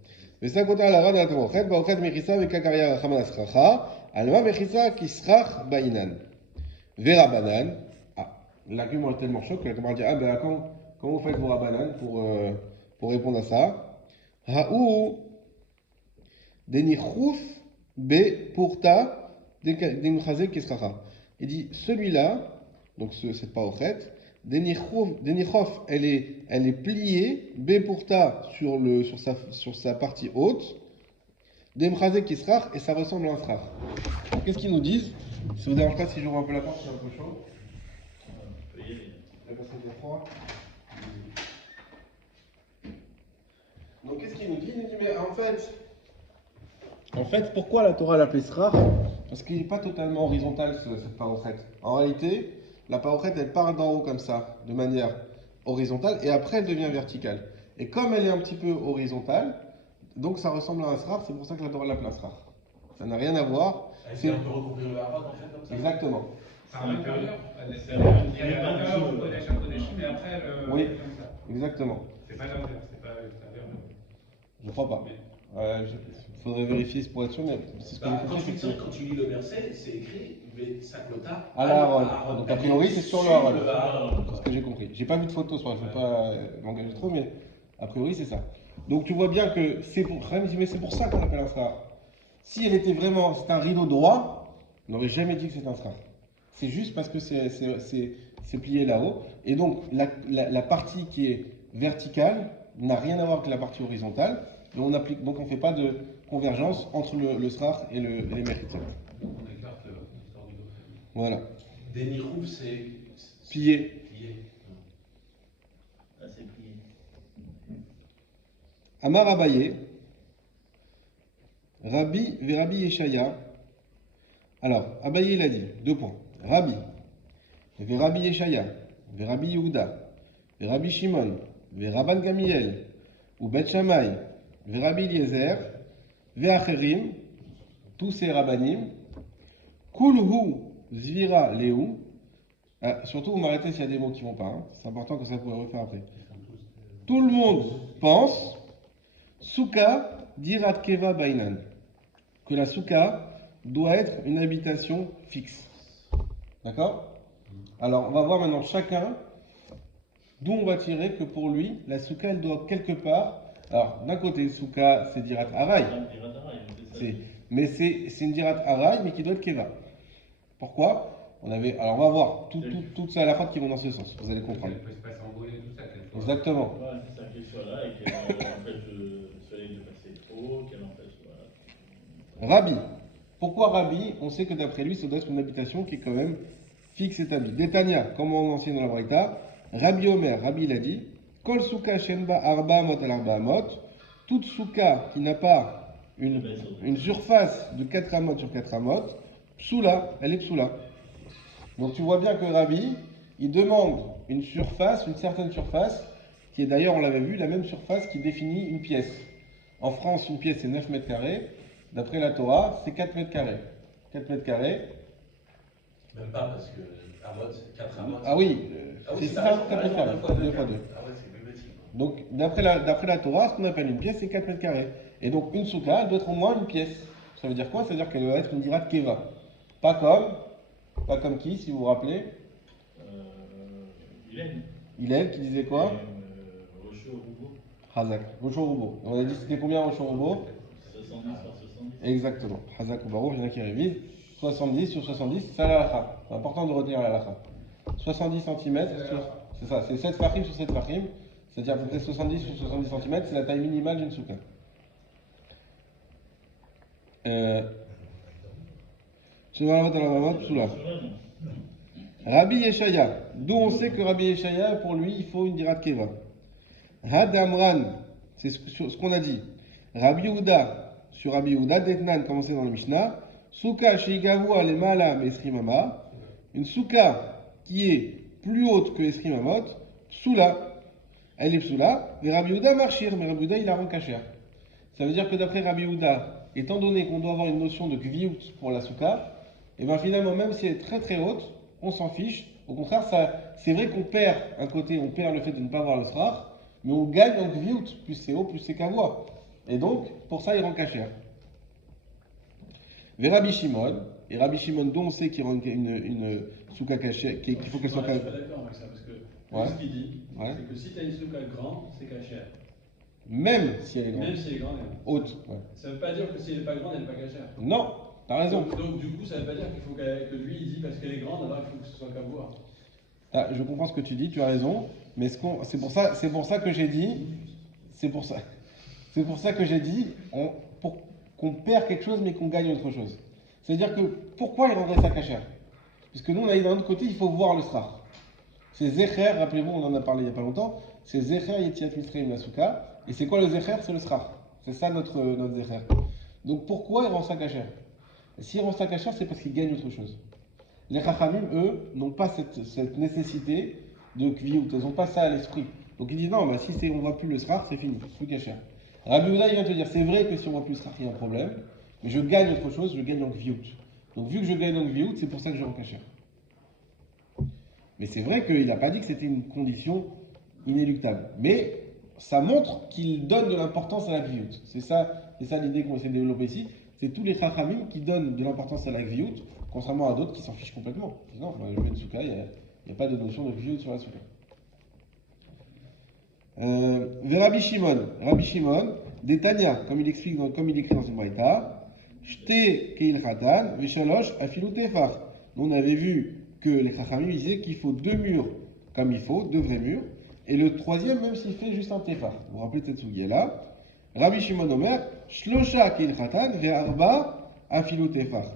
Vesa kota à l'Aaron, et t'as paochet, paochet mechitza, vekakaria rachaman asracha, alma mechitza kisrach bainan. Vera banan. L'argument est tellement choc que la Gemara dit ah ben comment vous faites vos rabanan pour répondre à ça? Haou denichouf be pourta denuchazek kisracha. Il dit celui-là, donc cette paochet, denichof elle est pliée be pourta sur sa partie haute, demchazek kisrach et ça ressemble à un srach. Qu'est-ce qu'ils nous disent? Ça vous dérange pas si j'ouvre un peu la porte, c'est un peu chaud? Parce que c'est froid. Donc qu'est-ce qu'il nous dit? Il nous dit mais en fait, pourquoi la Torah l'appelle Srach? Parce qu'il n'est pas totalement horizontal cette paochet. En réalité, la paochet elle part d'en haut comme ça, de manière horizontale, et après elle devient verticale. Et comme elle est un petit peu horizontale, donc ça ressemble à un Srach, c'est pour ça que la Torah l'appelle Srach. Ça n'a rien à voir. C'est un peu recouvrir le haron en fait comme ça. Exactement. Par l'intérieur, c'est elle un peu- est à l'intérieur du Kodesh à Kodeshim, mais après elle Oui. est comme ça. Exactement. C'est pas l'inverse, c'est pas l'extérieur. Je crois pas. Il faudrait vérifier pour être sûr, mais c'est ce que j'ai Bah, quand, compris. tu, quand tu lis le verset, c'est écrit mais Saklota À Aaron. Donc a priori, c'est sur le Aaron. Aaron. C'est ce que j'ai compris. J'ai pas vu de photo, je ne veux pas m'engager trop, mais a priori, c'est ça. Donc tu vois bien que c'est pour. Mais c'est pour ça qu'on appelle un srar. Si elle était vraiment. C'est un rideau droit, on n'aurait jamais dit que c'est un srar. C'est juste parce que c'est plié là-haut. Et donc la partie qui est verticale n'a rien à voir avec la partie horizontale. Et on applique, donc on ne fait pas de convergence entre le srar et les mérites. On écarte l'histoire du dos. Voilà. Dénirouf, c'est Plié. plié. Ah, c'est plié. Amar Abaye, Rabbi Verabi Yeshaya. Alors, Abaye il a dit, 2 points. Rabbi, Verabi Yeshaya, Verabi Yehuda, Verabi Shimon, Veraban Gamiel, ou Bet Shammai, Verabi Eliezer, Veacherim, tous ces rabbanim, Kulhu Zvira Leu. Surtout, vous m'arrêtez s'il y a des mots qui ne vont pas. Hein. C'est important que ça pourrait refaire après. Tout le monde pense, Souka Dirat Keva Bainan, que la Souka doit être une habitation fixe. D'accord? Alors, on va voir maintenant chacun d'où on va tirer que pour lui, la Souka, elle doit quelque part. Alors, d'un côté, Souka, c'est Dirat Harai. Mais c'est une Dirat Harai, mais qui doit être Keva. Pourquoi? Alors, on va voir toutes ces halachot qui vont dans ce sens. Vous allez comprendre. Elle peut se passer en volée, tout ça. Quelquefois. Exactement. Ouais, c'est ça, qu'elle soit là et qu'elle empêche le soleil de passer trop, qu'elle empêche. Voilà. Rabbi. Pourquoi Rabbi? On sait que d'après lui, ça doit être une habitation qui est quand même fixe et établie. Détania, comme on enseigne dans la Braïta, Rabbi Omer, Rabbi il a dit, Kol souka shenba arba amot al arba amot, toute souka qui n'a pas une surface de 4 amot sur 4 amot, psoula, elle est psoula. Donc tu vois bien que Rabbi, il demande une surface, une certaine surface, qui est d'ailleurs, on l'avait vu, la même surface qui définit une pièce. En France, une pièce c'est 9 mètres carrés. D'après la Torah, c'est 4 mètres carrés. 4 mètres carrés. Même pas parce que Amot, 4 Amot. Ah oui, c'est ça, 4 mètres carrés. 2 fois 2. Ah ouais, c'est plus petit. Donc, d'après la Torah, ce qu'on appelle une pièce, c'est 4 mètres carrés. Et donc, une souka, elle doit être au moins une pièce. Ça veut dire quoi? Ça veut dire qu'elle doit être une dirat keva. Pas comme qui, si vous vous rappelez? Hillel qui disait quoi? Rocher au Roubaud. Hazak. Rocher au Roubaud. On a dit c'était combien Rocher au Roubaud? 70 par 70. Exactement. Hazak ou Baruch, il y en a qui révisent. 70 sur 70, c'est la halakha. C'est important de retenir la halakha. 70 cm, c'est ça, c'est 7 fachim sur 7 fachim. C'est-à-dire à peu près 70 sur 70 cm, c'est la taille minimale d'une souka. Rabbi Yeshaya, d'où on sait que Rabbi Yeshaya, pour lui, il faut une dirat keva. Had Amran, c'est ce qu'on a dit. Rabbi Yehuda, sur Rabbi Yehuda, Detnan, comme c'est dans le Mishnah, Souka Sheigavu Alemala Esrimama, une souka qui est plus haute que Esrimamot, Psoula, elle est Psoula, mais Rabbi Yehuda Marchir, mais Rabbi Yehuda il la rend cachère. Ça veut dire que d'après Rabbi Yehuda, étant donné qu'on doit avoir une notion de Gviout pour la souka, et bien finalement, même si elle est très très haute, on s'en fiche. Au contraire, c'est vrai qu'on perd un côté, on perd le fait de ne pas avoir le srar, mais on gagne en Gviout, plus c'est haut, plus c'est kavoa. Et donc, pour ça, il rend cachère. Vers Rabbi Shimon, et Rabbi Shimon, dont on sait qu'il rend une souka cachère, qu'il faut qu'elle soit Je suis pas d'accord avec ça, parce que ce qu'il dit, c'est que si tu as une souka grande, c'est cachère. Même si elle est grande. Même si elle est grande, haute. Ouais. Ça ne veut pas dire que si elle n'est pas grande, elle n'est pas cachère. Non, t'as raison. Donc du coup, ça ne veut pas dire qu'il faut que lui, il dit parce qu'elle est grande, alors il faut que ce soit kavoa. Je comprends ce que tu dis, tu as raison, mais c'est pour ça que j'ai dit, qu'on perd quelque chose mais qu'on gagne autre chose. C'est-à-dire que pourquoi il rendrait ça cachère? Puisque nous on a dit d'un autre côté, il faut voir le srar. C'est Zecher, rappelez-vous, on en a parlé il n'y a pas longtemps, c'est Zecher Yetiat Mitzrayim Nasuka, et c'est quoi le Zecher? C'est le srar. C'est ça notre Zecher. Donc pourquoi il rend ça cachère? S'il rend ça cachère, c'est parce qu'il gagne autre chose. Les Chachamim, eux, n'ont pas cette nécessité de kviout, ils n'ont pas ça à l'esprit. Donc ils disent non, bah, si on ne voit plus le srar, c'est fini, c'est plus cachère. Rabbi Yehuda, il vient te dire, c'est vrai que si on ne voit plus le srar, il y a un problème, mais je gagne autre chose, je gagne en kviout. Donc vu que je gagne en kviout, c'est pour ça que je rends cachère. Mais c'est vrai qu'il n'a pas dit que c'était une condition inéluctable. Mais ça montre qu'il donne de l'importance à la gviout. C'est ça l'idée qu'on essaie de développer ici. C'est tous les chachamim qui donnent de l'importance à la gviout, contrairement à d'autres qui s'en fichent complètement. Non, je mets une souka, il n'y a pas de notion de gviout sur la souka. Rabbi Shimon, des Tanya, comme il écrit dans une braïta, Shte keil khatan, veshalosh afilu tefach. Nous on avait vu que les chachamim disaient qu'il faut 2 murs comme il faut, 2 vrais murs, et le troisième même s'il fait juste un tefach. Vous vous rappelez de cette sougiya là? Rabbi Shimon Omer, Shlosha keil khatan, ve'arba afilu tefach.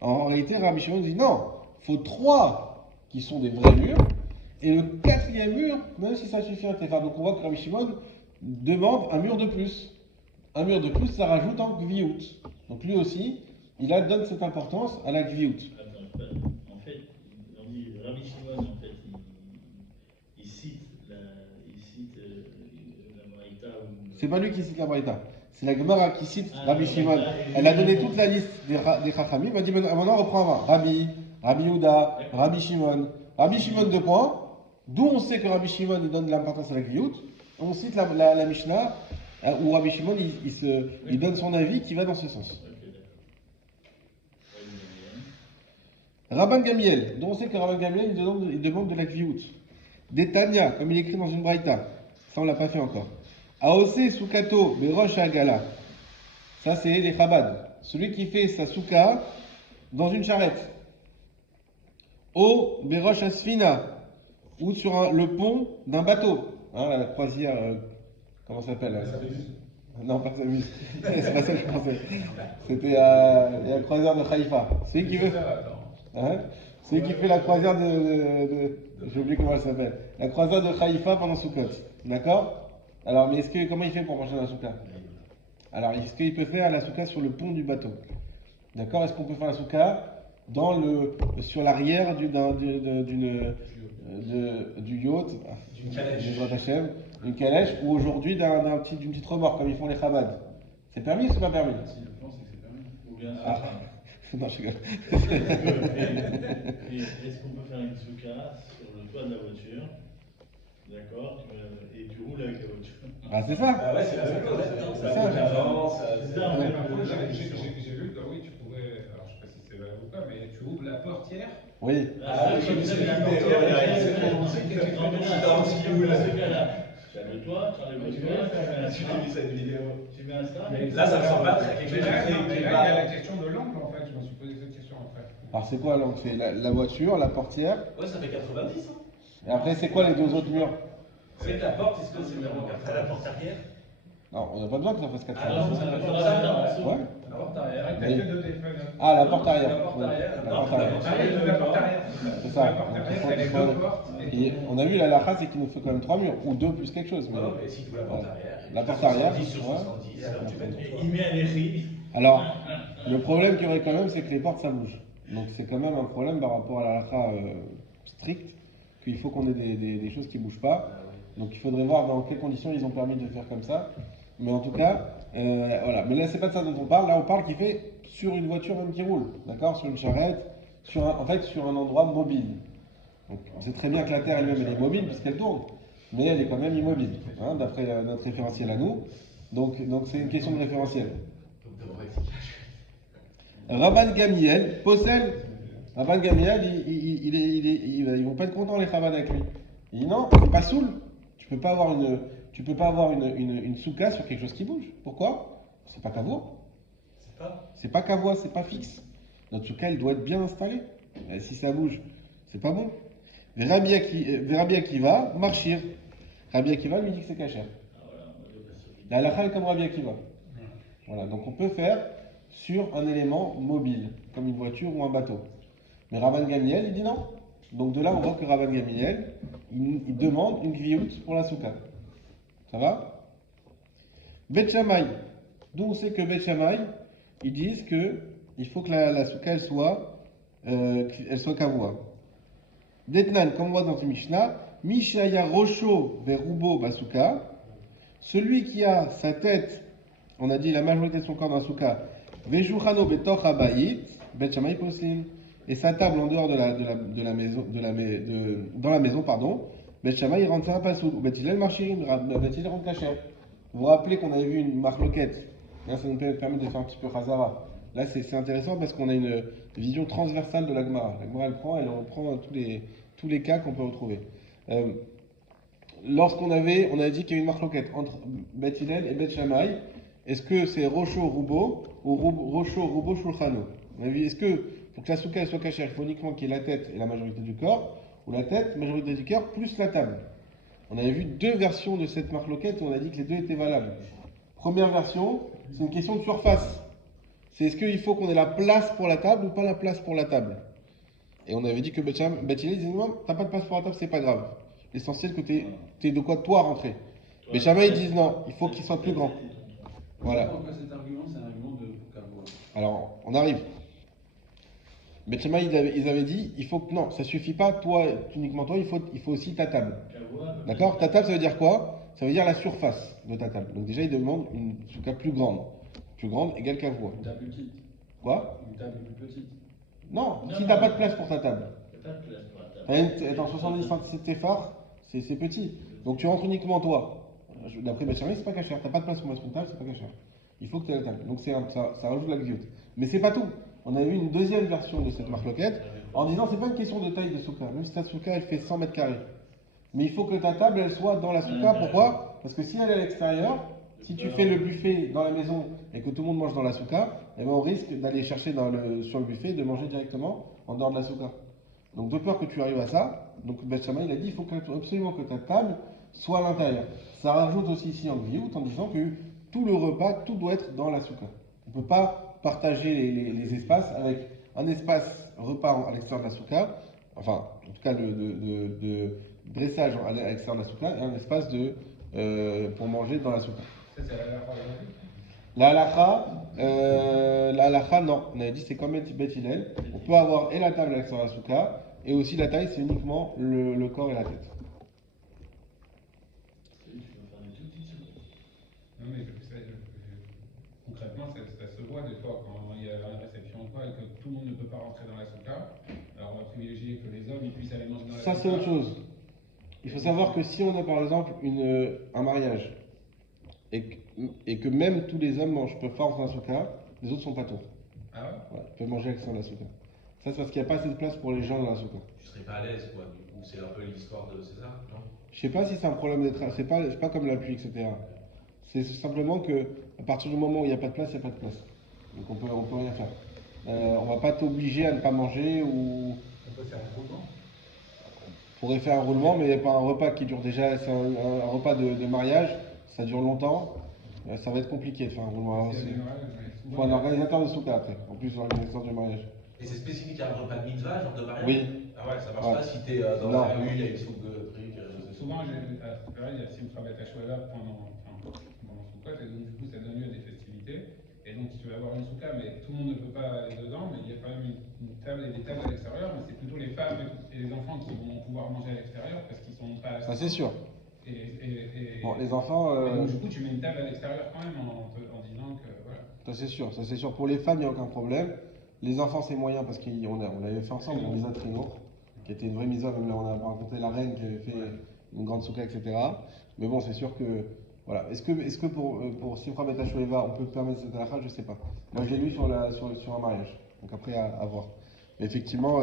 En réalité, Rabbi Shimon dit non, il faut 3 qui sont des vrais murs. Et le 4e mur, même si ça suffit un tefach, donc on voit que Rabbi Shimon demande un mur de plus. Un mur de plus, ça rajoute en gviout. Donc lui aussi, donne cette importance à la gviout. Attends, en fait, on dit Rabbi Shimon, en fait, il cite la Braïta. C'est pas lui qui cite la Braïta. C'est la Gemara qui cite Rabbi Shimon. Elle a donné toute la liste des Chachamim. Elle m'a dit maintenant on reprend Rabbi Yehuda, Rabbi Shimon. Rabbi Shimon 2 points. D'où on sait que Rabbi Shimon il donne de l'importance à la gviout. On cite la Mishnah où Rabbi Shimon il donne son avis qui va dans ce sens. Rabban Gamiel, dont on sait que Rabban Gamiel il demande de la gviout. Des Tanya, comme il écrit dans une braïta. Ça on l'a pas fait encore. Aose Sukato Berosh Agala. Ça c'est les Chabad. Celui qui fait sa souka dans une charrette. O Berosh Asfina. Ou sur le pont d'un bateau. Hein, la croisière, comment ça s'appelle Non, pas Samus. C'est pas ça que je pensais. C'était la croisière de Haïfa. Celui qui veut. Hein, celui qui fait la croisière j'ai oublié comment elle s'appelle. La croisière de Haïfa pendant Sukkot. D'accord? Alors, mais comment il fait pour manger la souka? Alors, est-ce qu'il peut faire la souka sur le pont du bateau? D'accord? Est-ce qu'on peut faire la souka sur l'arrière du yacht, d'une calèche, ou aujourd'hui d'une petite remorque, comme ils font les Chabad? C'est permis ou c'est pas permis? Si le plan, c'est que c'est permis. Ou bien Non, je rigole. Est-ce qu'on peut faire une souka sur le toit de la voiture? D'accord, et tu roules avec la voiture. Ah, c'est ça? Ah ouais, c'est la même chose. C'est ça. C'est ça, Mais par contre, j'ai vu que oui, tu pouvais, alors je sais pas si c'est valable ou pas, mais tu ouvres la portière. Oui. Ah, oui, comme c'est la c'est portière, dans ce cas-là. Tu as le toit, tu as les voitures, tu mets un star. Là, ça ressemble pas très à quelque chose Là, qui il y est a la question de l'angle en fait, je me suis posé cette question après. Alors, c'est quoi l'angle? C'est la voiture, la portière. Ouais, ça fait 90. Hein. Et après, c'est quoi les 2 autres murs? C'est que la porte, est-ce que c'est vraiment 80? La porte arrière. Non, on n'a pas besoin que ça fasse 4 Ah non, ça va. Ouais. La porte arrière. T'as que 2 téléphones. Ah, la porte arrière. La porte arrière. La porte arrière. Ah oui, la porte arrière. C'est ça. La porte arrière, t'as les 2 portes. Et on a vu la lacha, c'est qu'il nous faut quand même 3 murs, ou 2 plus quelque chose. Non, mais si tu veux la porte arrière. La porte arrière, 70 sur ouais. 70, alors tu mets ton toit. Il met un écrit. Alors, le problème qu'il y aurait quand même, c'est que les portes, ça bouge. Donc c'est quand même un problème par rapport à la lacha stricte, qu'il faut qu'on ait des choses qui ne bougent pas. Donc il faudrait voir dans quelles conditions ils ont permis de faire comme ça. Mais en tout cas, voilà. Mais là, c'est pas de ça dont on parle. Là, on parle qu'il fait sur une voiture même qui roule, d'accord, sur une charrette, en fait sur un endroit mobile. Donc on sait très bien que la Terre elle-même elle est mobile puisqu'elle tourne, mais elle est quand même immobile, hein, d'après notre référentiel à nous. Donc c'est une question de référentiel. Rabban Gamiel possède. Rabban Gamiel, ils vont pas être contents les Chabad avec lui. Il dit non, c'est pas soul. Tu peux pas avoir une souka sur quelque chose qui bouge. Pourquoi? C'est pas kavua. C'est pas kavua, c'est pas fixe. Notre souka, elle doit être bien installée. Et si ça bouge, c'est pas bon. Rabbi Akiva, marchir. Rabbi Akiva lui dit que c'est kasher. La halakha est comme Rabbi Akiva. Voilà, donc on peut faire sur un élément mobile, comme une voiture ou un bateau. Mais Rabban Gamiel, il dit non. Donc de là, on voit que Rabban Gamiel, il demande une gviout pour la souka. Ça va? Bet Shammai. D'où on sait que Bet Shammai, ils disent que il faut que la souka elle soit kavua. Detnan, comme on voit dans le Mishnah, Mishaya Rosho Verubo Basuka. Celui qui a sa tête, on a dit la majorité de son corps dans la souka, Vejuchano Betoch Habayit, Bet Shammai Poslin. et sa table en dehors dans la maison, pardon, Bet Shammai il rentre ça à Pasoul, ou Bet Hillel Marchirim, Bet Hillel rentre Kacher. Vous vous rappelez qu'on avait vu une marloquette. Là, ça nous permet de faire un petit peu Khazara. Là, c'est intéressant parce qu'on a une vision transversale de la Gemara. La Gemara, elle reprend tous les cas qu'on peut retrouver. On avait dit qu'il y a une marloquette entre Bet Hillel et Bet Shammai. Est-ce que c'est Rocho Rubo ou Rocho Rubo Shulchano? On a vu, est-ce que pour que la souka soit cachée, il faut uniquement qu'il y ait la tête et la majorité du corps, ou la tête, majorité du corps, plus la table? On avait vu deux versions de cette marloquette et on a dit que les deux étaient valables. Première version, c'est une question de surface. C'est est-ce qu'il faut qu'on ait la place pour la table ou pas la place pour la table? Et on avait dit que Bet Hillel disait non, t'as pas de place pour la table, c'est pas grave. L'essentiel que t'es de quoi toi rentrer. Bet Shammai ils disent non, il faut qu'il soit plus grand. Voilà. Pourquoi cet argument, c'est un argument de Kavod? Alors, on arrive. Bet Shammai ils avaient dit, il faut que non, ça suffit pas, toi, uniquement toi, il faut aussi ta table. D'accord? Ta table, ça veut dire quoi? Ça veut dire la surface de ta table. Donc déjà, ils demandent une souka plus grande. Plus grande égale kavua. Une table plus petite. Quoi? Une table plus petite. Non, si t'as pas de place pour ta table. T'as pas de place pour la table. Attends, 70 cm phare, c'est petit. Donc tu rentres uniquement toi. D'après Bet Shammai, c'est pas cachère. T'as pas de place pour mettre une table, c'est pas cachère. Il faut que tu aies la table. Donc ça rajoute la gziout. Mais c'est pas tout. On a eu une deuxième version de cette marloquette en disant c'est pas une question de taille de souka. Même si ta souka elle fait 100 mètres carrés. Mais il faut que ta table elle soit dans la souka. Pourquoi? Parce que si elle est à l'extérieur, si tu fais le buffet dans la maison et que tout le monde mange dans la souka, eh ben on risque d'aller chercher sur le buffet et de manger directement en dehors de la souka. Donc de peur que tu arrives à ça, donc Bet Shammai il a dit il faut absolument que ta table soit à l'intérieur. Ça rajoute aussi ici en gviout en disant que tout le repas, tout doit être dans la souka. On ne peut pas partager les espaces avec un espace repas à l'extérieur de la souka, enfin en tout cas de dressage à l'extérieur de la souka et un espace pour manger dans la souka. Ça, c'est la La halakha, non. On avait dit c'est comme Bet Hillel. On peut avoir et la table à l'extérieur de la souka et aussi la taille, c'est uniquement le corps et la tête. Non, mais concrètement, ça se voit des fois quand il y a une réception ou quoi et que tout le monde ne peut pas rentrer dans la souka. Alors on va privilégier que les hommes ils puissent aller manger dans la souka. Ça, c'est autre chose. Il faut savoir que si on a par exemple un mariage et que même tous les hommes peuvent pas rentrer dans la souka, les autres sont pas tours. Ah ouais? Ouais, ils peuvent manger à l'extérieur de la souka. Ça, c'est parce qu'il n'y a pas assez de place pour les gens dans la souka. Tu serais pas à l'aise, quoi, du coup, c'est un peu l'histoire de César, non? Je sais pas si c'est un problème d'être. C'est pas comme la pluie, etc. C'est simplement que à partir du moment où il n'y a pas de place, il n'y a pas de place. Donc on peut rien faire. On va pas t'obliger à ne pas manger ou. On peut faire un roulement. On pourrait faire un roulement, mais pas un repas qui dure déjà. C'est un repas de mariage, ça dure longtemps. Ça va être compliqué de faire un roulement. Il faut un organisateur de souka après, en plus l'organisateur du mariage. Et c'est spécifique à un repas de mitzvah, genre de mariage? Oui. Ah ouais, ça marche Ouais. pas si t'es dans Non. la rue, il y a une soupe de trucs. Souvent, il y a Simcha Bet Hashwela pendant Sukkot, et donc du coup, ça donne lieu à des festivités. Et donc, tu vas avoir une souka, mais tout le monde ne peut pas aller dedans, mais il y a quand même une table et des tables à l'extérieur, mais c'est plutôt les femmes et les enfants qui vont pouvoir manger à l'extérieur parce qu'ils sont pas. Ça, c'est sûr. Bon, les enfants. Et donc, du coup, tu mets une table à l'extérieur quand même en disant que. Voilà. Ça, c'est sûr. Ça, c'est sûr. Pour les femmes, il n'y a aucun problème. Les enfants, c'est moyen parce qu'on l'avait fait ensemble, une misa Trino, qui était une vraie misa, même là on a rencontré la reine qui avait fait une grande souka, etc. Mais bon, c'est sûr que. Voilà. Est-ce que pour Simcha Bet Hashweva, on peut permettre cette halakha? Je ne sais pas. Moi, je l'ai lu sur un mariage. Donc après, à voir. Mais effectivement,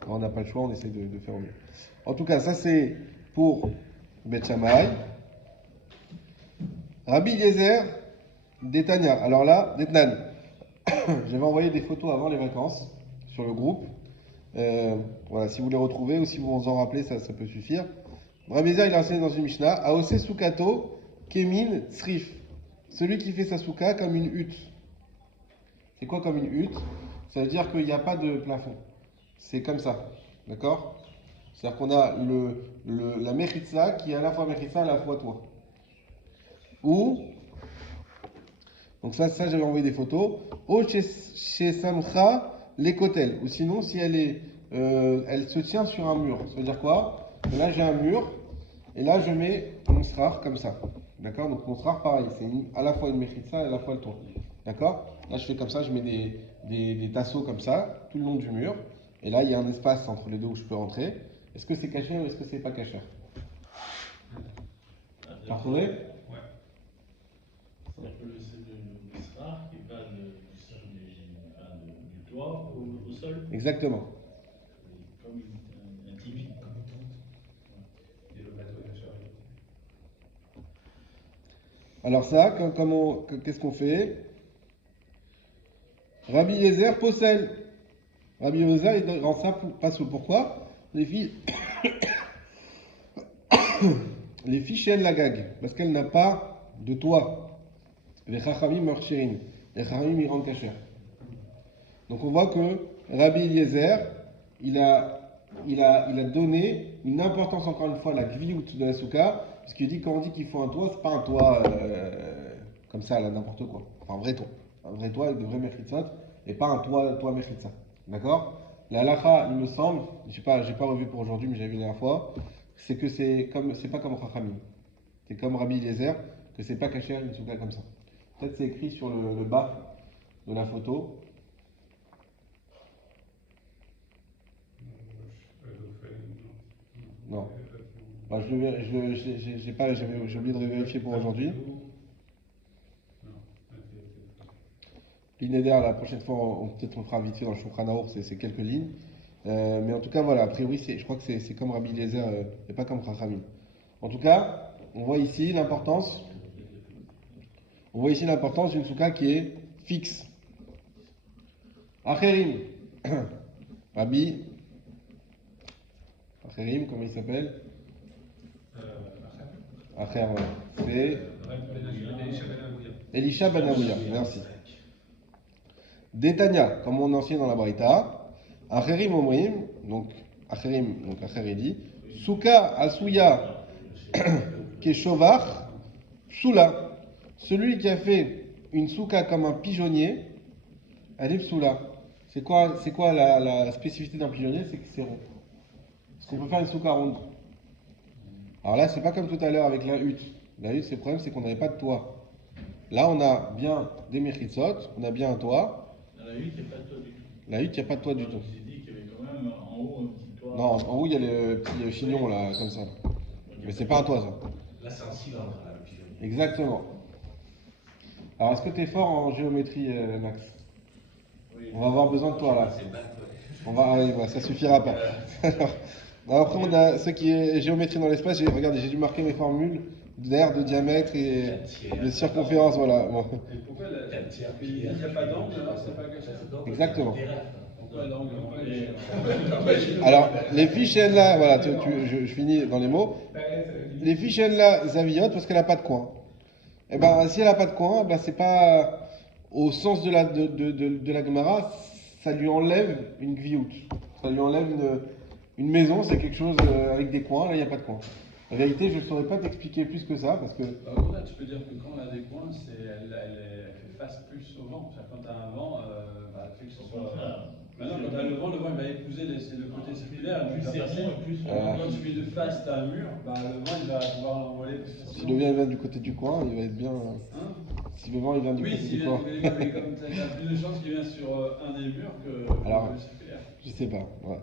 quand on n'a pas le choix, on essaie de faire au mieux. En tout cas, ça c'est pour Bet Shammai. Rabbi Eliezer d'Etania. Alors là, d'Etnan. J'avais envoyé des photos avant les vacances sur le groupe. Voilà, si vous les retrouvez ou si vous vous en rappelez, ça peut suffire. Rabbi Eliezer, il a enseigné dans une Mishnah, Aose Sukato, Kemin Tsrif. Celui qui fait sa souka comme une hutte. C'est quoi comme une hutte? Ça veut dire qu'il n'y a pas de plafond. C'est comme ça. D'accord? C'est-à-dire qu'on a la mechitza qui est à la fois mechitza et à la fois toit. Ou, donc ça j'avais envoyé des photos. Ou chez Samcha, les kotels. Ou sinon, si elle se tient sur un mur. Ça veut dire quoi? Là, j'ai un mur. Et là, je mets mon srar comme ça. D'accord? Donc mon srar, pareil. C'est à la fois une mechitza et à la fois le toit. D'accord? Là, je fais comme ça. Je mets des tasseaux comme ça. tout le long du mur. Et là, il y a un espace entre les deux où je peux rentrer. Est-ce que c'est caché ou est-ce que c'est pas caché? T'as retrouvé? Ouais. C'est-à-dire que c'est le srar qui va du toit au sol, Exactement. comme un tipi. Et le bateau est caché. Alors ça, qu'est-ce qu'on fait? Rabbi Eliezer possède. Rabbi Eliezer, il rend ça pas sous. Pourquoi? Les filles chaînent la gague, parce qu'elle n'a pas de toit. Les chachamim marchirin. Les chachamim, ils rendent cachère. Donc on voit que Rabbi Eliezer, il a donné une importance encore une fois à la gviout de la souka, parce qu'il dit quand on dit qu'il faut un toit, c'est pas un toit comme ça, là, n'importe quoi. Enfin, un vrai toit. Un vrai toit avec de vrais mechitsot, et pas un toit mechitsa. D'accord? La halacha, il me semble, j'ai pas revu pour aujourd'hui, mais j'avais vu la dernière fois, c'est que c'est pas comme Chachamim. C'est comme Rabbi Eliezer, que c'est pas caché une souka comme ça. Peut-être c'est écrit sur le bas de la photo. Non. Bah, j'ai oublié de vérifier pour aujourd'hui. L'inéder, la prochaine fois, peut-être on fera vite fait dans le Shulchan Aruch, c'est quelques lignes. Mais en tout cas, voilà, a priori, je crois que c'est comme Rabbi Eliezer et pas comme Chachamim. En tout cas, on voit ici l'importance d'une souka qui est fixe. Acherim. Rabbi. Acherim, comment il s'appelle? Acher, c'est Elisha Ben Avouya, merci. Détania, comme on enseigne dans la Braïta, Acherim Omrim, donc Acher il dit, Souka Asuya Keshovach, Psula. Celui qui a fait une souka comme un pigeonnier, elle est psula. C'est quoi la spécificité d'un pigeonnier? C'est que c'est rond. Est-ce qu'on peut faire une souka ronde? Alors là, c'est pas comme tout à l'heure avec la hutte. La hutte, le problème, c'est qu'on n'avait pas de toit. Là, on a bien des mechitsot, on a bien un toit. Dans la hutte, il n'y a pas de toit du tout. La hutte, il n'y a pas de toit du tout. J'ai dit qu'il y avait quand même en haut un petit toit. Non, en haut, il y a le petit chignon, là, comme ça. Mais c'est pas un toit, ça. Là, c'est un cylindre, là, le pigeonnier. Exactement. Alors, est-ce que tu es fort en géométrie, Max? Oui. On va avoir besoin de toi, là. C'est bad, Ça suffira pas. Alors, après, on a ce qui est géométrie dans l'espace. Regardez, j'ai dû marquer mes formules d'air, de diamètre et de circonférence. Voilà. Bon. Et pourquoi il n'y a pas d'angle, alors c'est pas caché? Exactement. Pourquoi l'angle? Alors, les fiches là, voilà, je finis dans les mots. Les fiches là, zaviotent parce qu'elle n'a pas de coin. Et ben, si elle n'a pas de coin, ben, c'est pas au sens de la Gemara, ça lui enlève une gviout. Ça lui enlève une maison, c'est quelque chose avec des coins, là il n'y a pas de coin. En réalité, je ne saurais pas t'expliquer plus que ça parce que. Au-delà, tu peux dire que quand on a des coins, elle fait face plus au vent. C'est-à-dire quand tu as un vent, tu sais que ce soit. Maintenant, quand tu as le vent il va épouser le côté circulaire. Plus c'est rond et plus Quand tu mets de face, tu as un mur, le vent il va pouvoir l'envoler. Si le vent vient du côté du coin, il va être bien. Hein? Si le vent il vient du côté du coin. Oui, comme tu as plus de chances qu'il vienne sur un des murs que Alors, le circulaire. Je sais pas, ouais.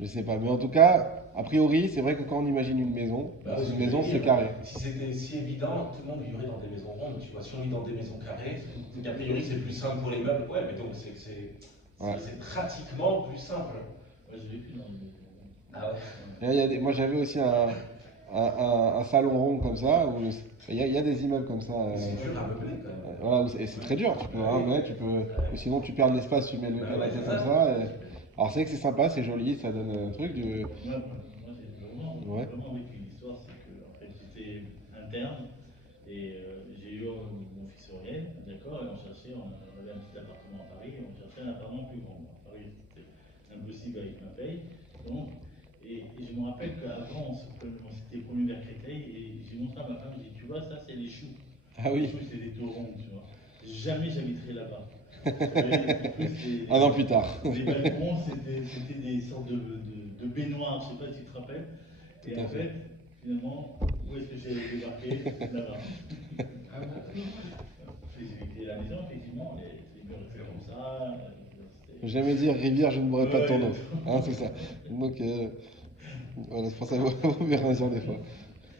Je sais pas. Mais en tout cas, a priori, c'est vrai que quand on imagine une maison, une maison c'est carré. Si c'était si évident, tout le monde vivrait dans des maisons rondes. Tu vois, si on vit dans des maisons carrées, a priori c'est plus simple pour les meubles. Ouais, mais donc c'est pratiquement plus simple. Moi, j'ai vécu dans une maison. Ah ouais. Moi j'avais aussi un salon rond comme ça, où il y a des immeubles comme ça. C'est dur à meubler quand même. Voilà, et c'est très dur. Tu peux ou sinon tu perds de l'espace, tu mets le canapé comme ça. Alors c'est vrai que c'est sympa, c'est joli, ça donne un truc de. Moi, j'ai vraiment vécu une histoire, c'est que en fait, j'étais interne et j'ai eu mon fils Aurélien, d'accord, et on avait un petit appartement à Paris, et on cherchait un appartement plus grand. À Paris, c'était impossible avec ma paye. Donc, et je me rappelle qu'avant, on s'était promu vers Créteil et j'ai montré à ma femme, j'ai dit, tu vois, ça c'est les choux. Ah oui. Les choux, c'est des taurons, tu vois. Jamais j'habiterai là-bas. Un an plus tard. Les balcons, c'était des sortes de baignoires, je ne sais pas si tu te rappelles. Et en fait, finalement, où est-ce que j'ai débarqué? Là-bas. J'ai visité la maison, effectivement, les murs étaient comme ça. Jamais dire rivière, je ne boirai pas de ton eau. Hein, c'est ça. Donc, voilà, c'est pour ça qu'il vaut mieux rien dire des fois.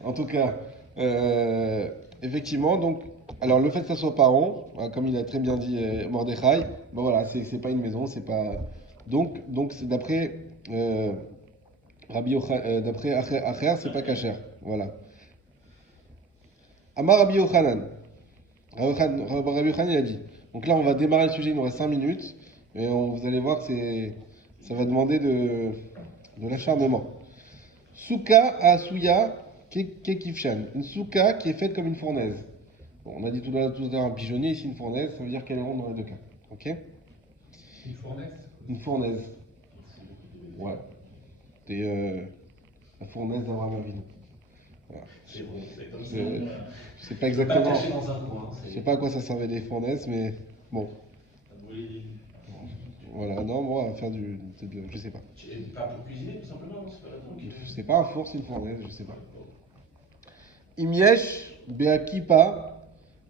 En tout cas, effectivement, donc, alors le fait que ça soit pas rond, comme il a très bien dit Mordechai, ben voilà, c'est pas une maison, c'est pas. Donc c'est d'après d'après Acher, c'est pas kasher. Voilà. Amar Rabbi Yochanan. Rabbi Yochanan, il a dit. Donc là, on va démarrer le sujet, il nous reste 5 minutes, et vous allez voir que ça va demander de l'acharnement. Souka Asuya Kekifshan. Une souka qui est faite comme une fournaise. Bon, on a dit tout à l'heure un pigeonnier, ici une fournaise, ça veut dire qu'elle est ronde dans les deux cas. Ok? Une fournaise? Une fournaise. Ouais. C'est la fournaise d'Abraham Avinu. Voilà. C'est bon, c'est comme ça. Je sais pas Pas exactement. caché dans un coin. Je sais pas à quoi ça servait des fournaises, mais bon. Voilà, non, moi, on va faire je sais pas. Pas pour cuisiner, tout simplement, c'est pas la tranquille. C'est pas un four, c'est une fournaise, je sais pas. Imiesh beakipa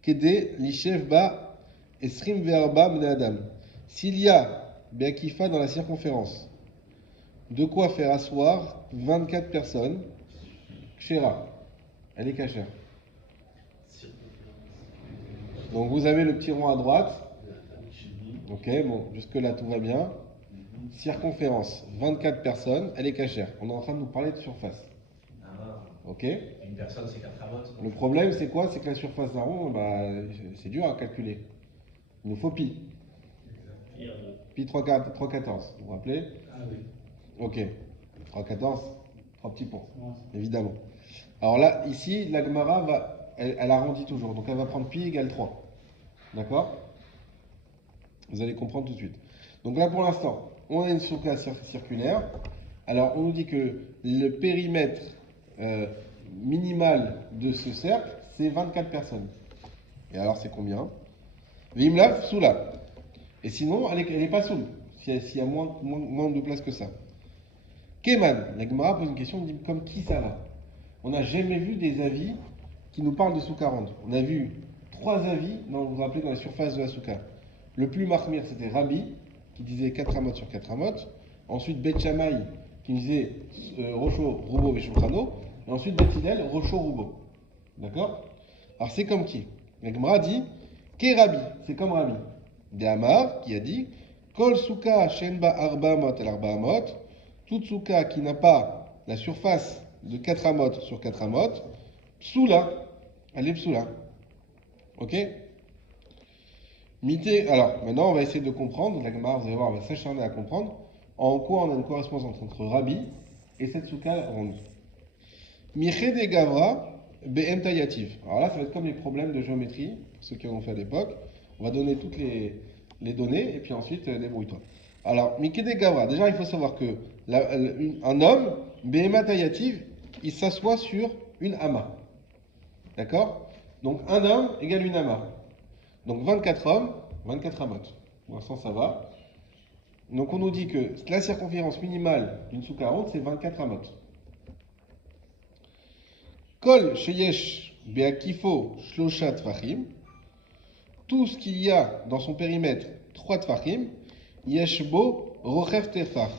kede lishev ba esrim ve'arba bnei adam. S'il y a beakifa dans la circonférence, de quoi faire asseoir 24 personnes, kshera, elle est cachère. Donc vous avez le petit rond à droite. Ok, bon, jusque-là tout va bien. Circonférence, 24 personnes, elle est cachère. On est en train de nous parler de surface. Ok? Une personne, c'est 4 amotes. Le problème, c'est quoi? C'est que la surface d'un rond, bah, c'est dur à calculer. Il nous faut pi. Pi 3,14. Vous vous rappelez? Ah oui. Ok. 3,14, 3 petits points. Évidemment. Alors là, ici, la Gemara elle arrondit toujours. Donc elle va prendre pi égale 3. D'accord? Vous allez comprendre tout de suite. Donc là, pour l'instant, on a une surface circulaire. Alors, on nous dit que le périmètre minimal de ce cercle, c'est 24 personnes. Et alors, c'est combien? Vimlaf, soula. Et sinon, elle est pas soule, s'il y a moins de place que ça. Keman, la Gemara pose une question, on dit comme qui ça va? On n'a jamais vu des avis qui nous parlent de Souka 40. On a vu 3 avis, vous vous rappelez, dans la surface de la Souka. Le plus marmire, c'était Rabbi, qui disait 4 amotes sur 4 amotes. Ensuite, Bet Shammai, qui disait Rocho, Roubo, Veshulchano. Et ensuite, Bet Hillel, Rocho, Roubo. D'accord? Alors, c'est comme qui? La Gemara dit Ke Rabbi, c'est comme Rabbi. De Amar, qui a dit Kol Souka Shenba Arba Amot el Arba Amot. Toute Souka qui n'a pas la surface de 4 amotes sur 4 amotes, Psoula, elle est Psoula. Ok? Mité, alors maintenant on va essayer de comprendre, la Gemara, vous allez voir, on va s'acharner à comprendre en quoi on a une correspondance entre Rabbi et cette souka ronde. Miché de Gavra, BM Tayativ. Alors là, ça va être comme les problèmes de géométrie, pour ceux qui en ont fait à l'époque. On va donner toutes les données et puis ensuite débrouille-toi. Alors, Miché de Gavra, déjà il faut savoir que un homme, BM Tayativ, il s'assoit sur une ama. D'accord? Donc un homme égale une ama. Donc 24 hommes, 24 amotes. Pour l'instant, ça va. Donc on nous dit que la circonférence minimale d'une souka ronde, c'est 24 amotes. Kol sheyesh beakifo shlosha tfachim. Tout ce qu'il y a dans son périmètre 3 tfachim, yeshbo rochev tefach.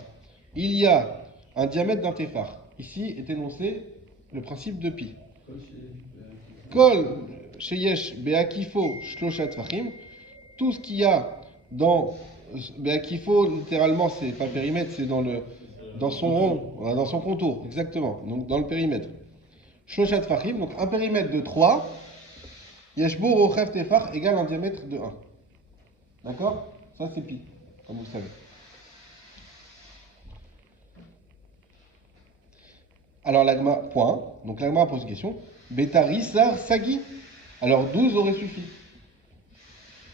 Il y a un diamètre d'un tefach. Ici est énoncé le principe de pi. Kol sheyesh beakifo shlosha tfachim. Tout ce qu'il y a dans beakifo, littéralement, c'est pas périmètre, c'est dans son rond, dans son contour, exactement. Donc dans le périmètre. Shlosha tfachim, donc un périmètre de 3. Yeshbo rochev tefach égale un diamètre de 1. D'accord? Ça c'est pi, comme vous savez. Alors l'agma, point. Donc l'agma pose une question. Betari, Sar, Sagi. Alors 12 aurait suffi.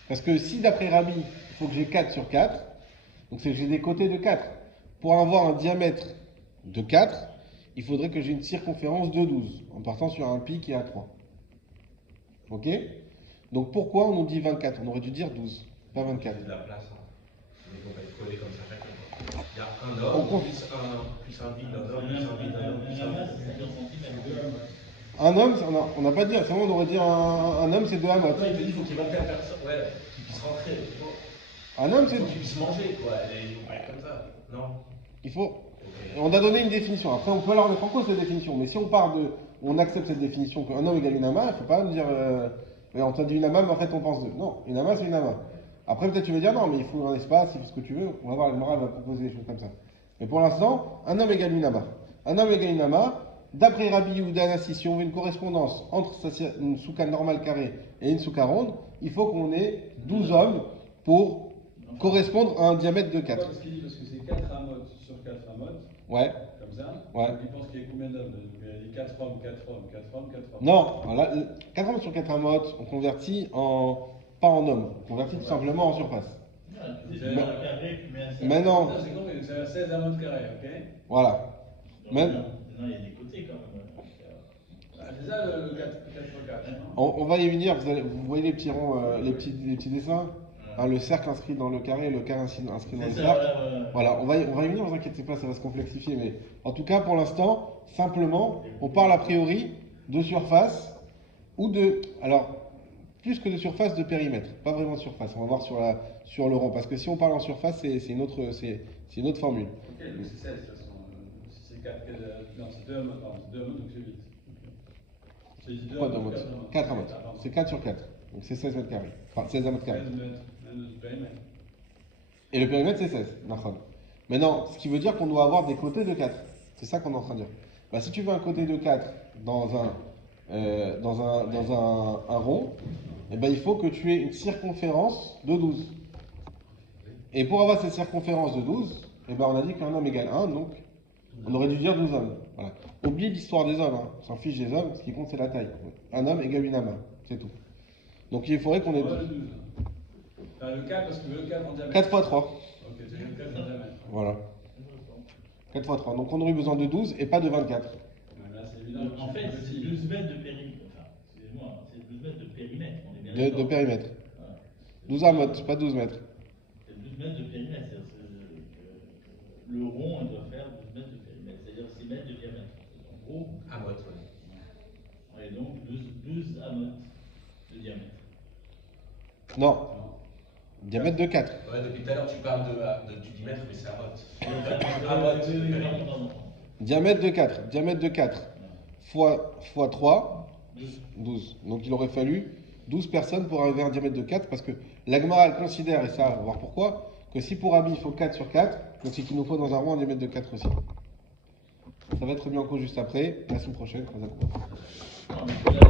Parce que si d'après Rabbi, il faut que j'ai 4 sur 4, donc c'est que j'ai des côtés de 4. Pour avoir un diamètre de 4, il faudrait que j'ai une circonférence de 12, en partant sur un pi qui est à 3. Ok? Donc pourquoi on nous dit 24? On aurait dû dire 12, pas 24. Il y a de la place. Mais on va être collé comme ça chacun. Il y a un homme, plus un vide, un homme, plus un vide, un homme, plus un vide. Un homme, on n'a pas dit, on aurait dit un homme, c'est 2 amotes. Non, il te dit qu'il faut qu'il y ait 24 personnes, ouais, qui puissent rentrer. Un homme, Il c'est. faut qu'il puisse manger, quoi. Comme ça. Non. Il faut. Ok. On a donné une définition. Après, on peut alors mettre en cause cette définition. Mais si on part de. On accepte cette définition qu'un homme égale une ama, il ne faut pas me dire. Ouais, on t'a dit une ama, mais en fait, on pense deux. Non, une ama, c'est une ama. Après, peut-être tu vas dire non, mais il faut un espace, il faut ce que tu veux. On va voir, la morale va proposer des choses comme ça. Mais pour l'instant, un homme égale une ama. Un homme égale une ama. D'après Rabbi Yehuda, si on veut une correspondance entre une souka normale carrée et une souka ronde, il faut qu'on ait 12 hommes pour correspondre à un diamètre de 4. Parce qu'il dit parce que c'est 4 amotes sur 4 amotes, Ouais. comme ça. Ouais. Donc il pense qu'il y a combien d'hommes? Donc il a dit 4 hommes, 4 hommes, 4 hommes, 4 hommes. Non, là, 4 hommes sur 4 amotes, on convertit pas en hommes, on convertit tout simplement en surface. Mais non. J'ai compris, donc ça va 16 amotes carrés, ok? Voilà. Même- Non, il y a des côtés quand même. C'est ça le 4 x 4. On va y venir, vous voyez les petits ronds, les petits dessins hein, le cercle inscrit dans le carré et le carré inscrit dans le C'est ça, cercle. voilà. Voilà, on va y venir, ne vous inquiétez pas, ça va se complexifier. Mais en tout cas, pour l'instant, simplement, on parle a priori de surface ou de. Alors, plus que de surface, de périmètre. Pas vraiment de surface. On va voir sur le rond. Parce que si on parle en surface, c'est une autre formule. Ok, donc c'est 16 de toute façon. Si c'est 4, non, c'est 2 hommes, pardon, c'est 2 hommes, donc c'est 8. C'est 2 Quoi hommes, de mètres 4 mètres. C'est 4 sur 4. Donc c'est 16 mètres carrés. Enfin, 16 mètres carrés. 16 mètres, même de périmètre. Et le périmètre, c'est 16. Nachon. Maintenant, ce qui veut dire qu'on doit avoir des côtés de 4. C'est ça qu'on est en train de dire. Bah, si tu veux un côté de 4 dans un rond, eh ben, il faut que tu aies une circonférence de 12. Et pour avoir cette circonférence de 12, eh ben, on a dit qu'un homme égale 1, donc on aurait dû dire 12 hommes. Voilà. Oublie l'histoire des hommes, hein. On s'en fiche des hommes, ce qui compte c'est la taille. Un homme égale une ama, c'est tout. Donc il faudrait qu'on ait Ouais, le 12. Enfin, le 4, parce que le 4 en diamètre. 4 x 3. Ok, c'est le 4 en diamètre. Voilà. 4 x 3. Donc on aurait besoin de 12 et pas de 24. Ouais, là, c'est évident. En fait, c'est petit. 12 mètres de périmètre. Enfin, excusez-moi, c'est 12 mètres de périmètre. On est bien De d'accord. périmètre. Voilà. 12 amotes, pas 12 mètres. C'est 12 mètres de périmètre. C'est-à-dire que le rond, il doit faire 12 mètres de périmètre. C'est-à-dire 6 mètres de diamètre. En gros, Amote, ouais. et donc 12 amotes de diamètre. Non. Diamètre de 4. Ouais, depuis tout à l'heure, tu parles du diamètre, mais c'est amote. Pardon. Diamètre de 4. Diamètre de 4 fois 3, 12. Donc il aurait fallu 12 personnes pour arriver à un diamètre de 4 parce que l'Agmara elle considère, et ça on va voir pourquoi, que si pour Rabbi il faut 4 sur 4, donc c'est qu'il nous faut dans un rond un diamètre de 4 aussi. Ça va être mis en cause juste après, la semaine prochaine, quand ça commence. Non, mais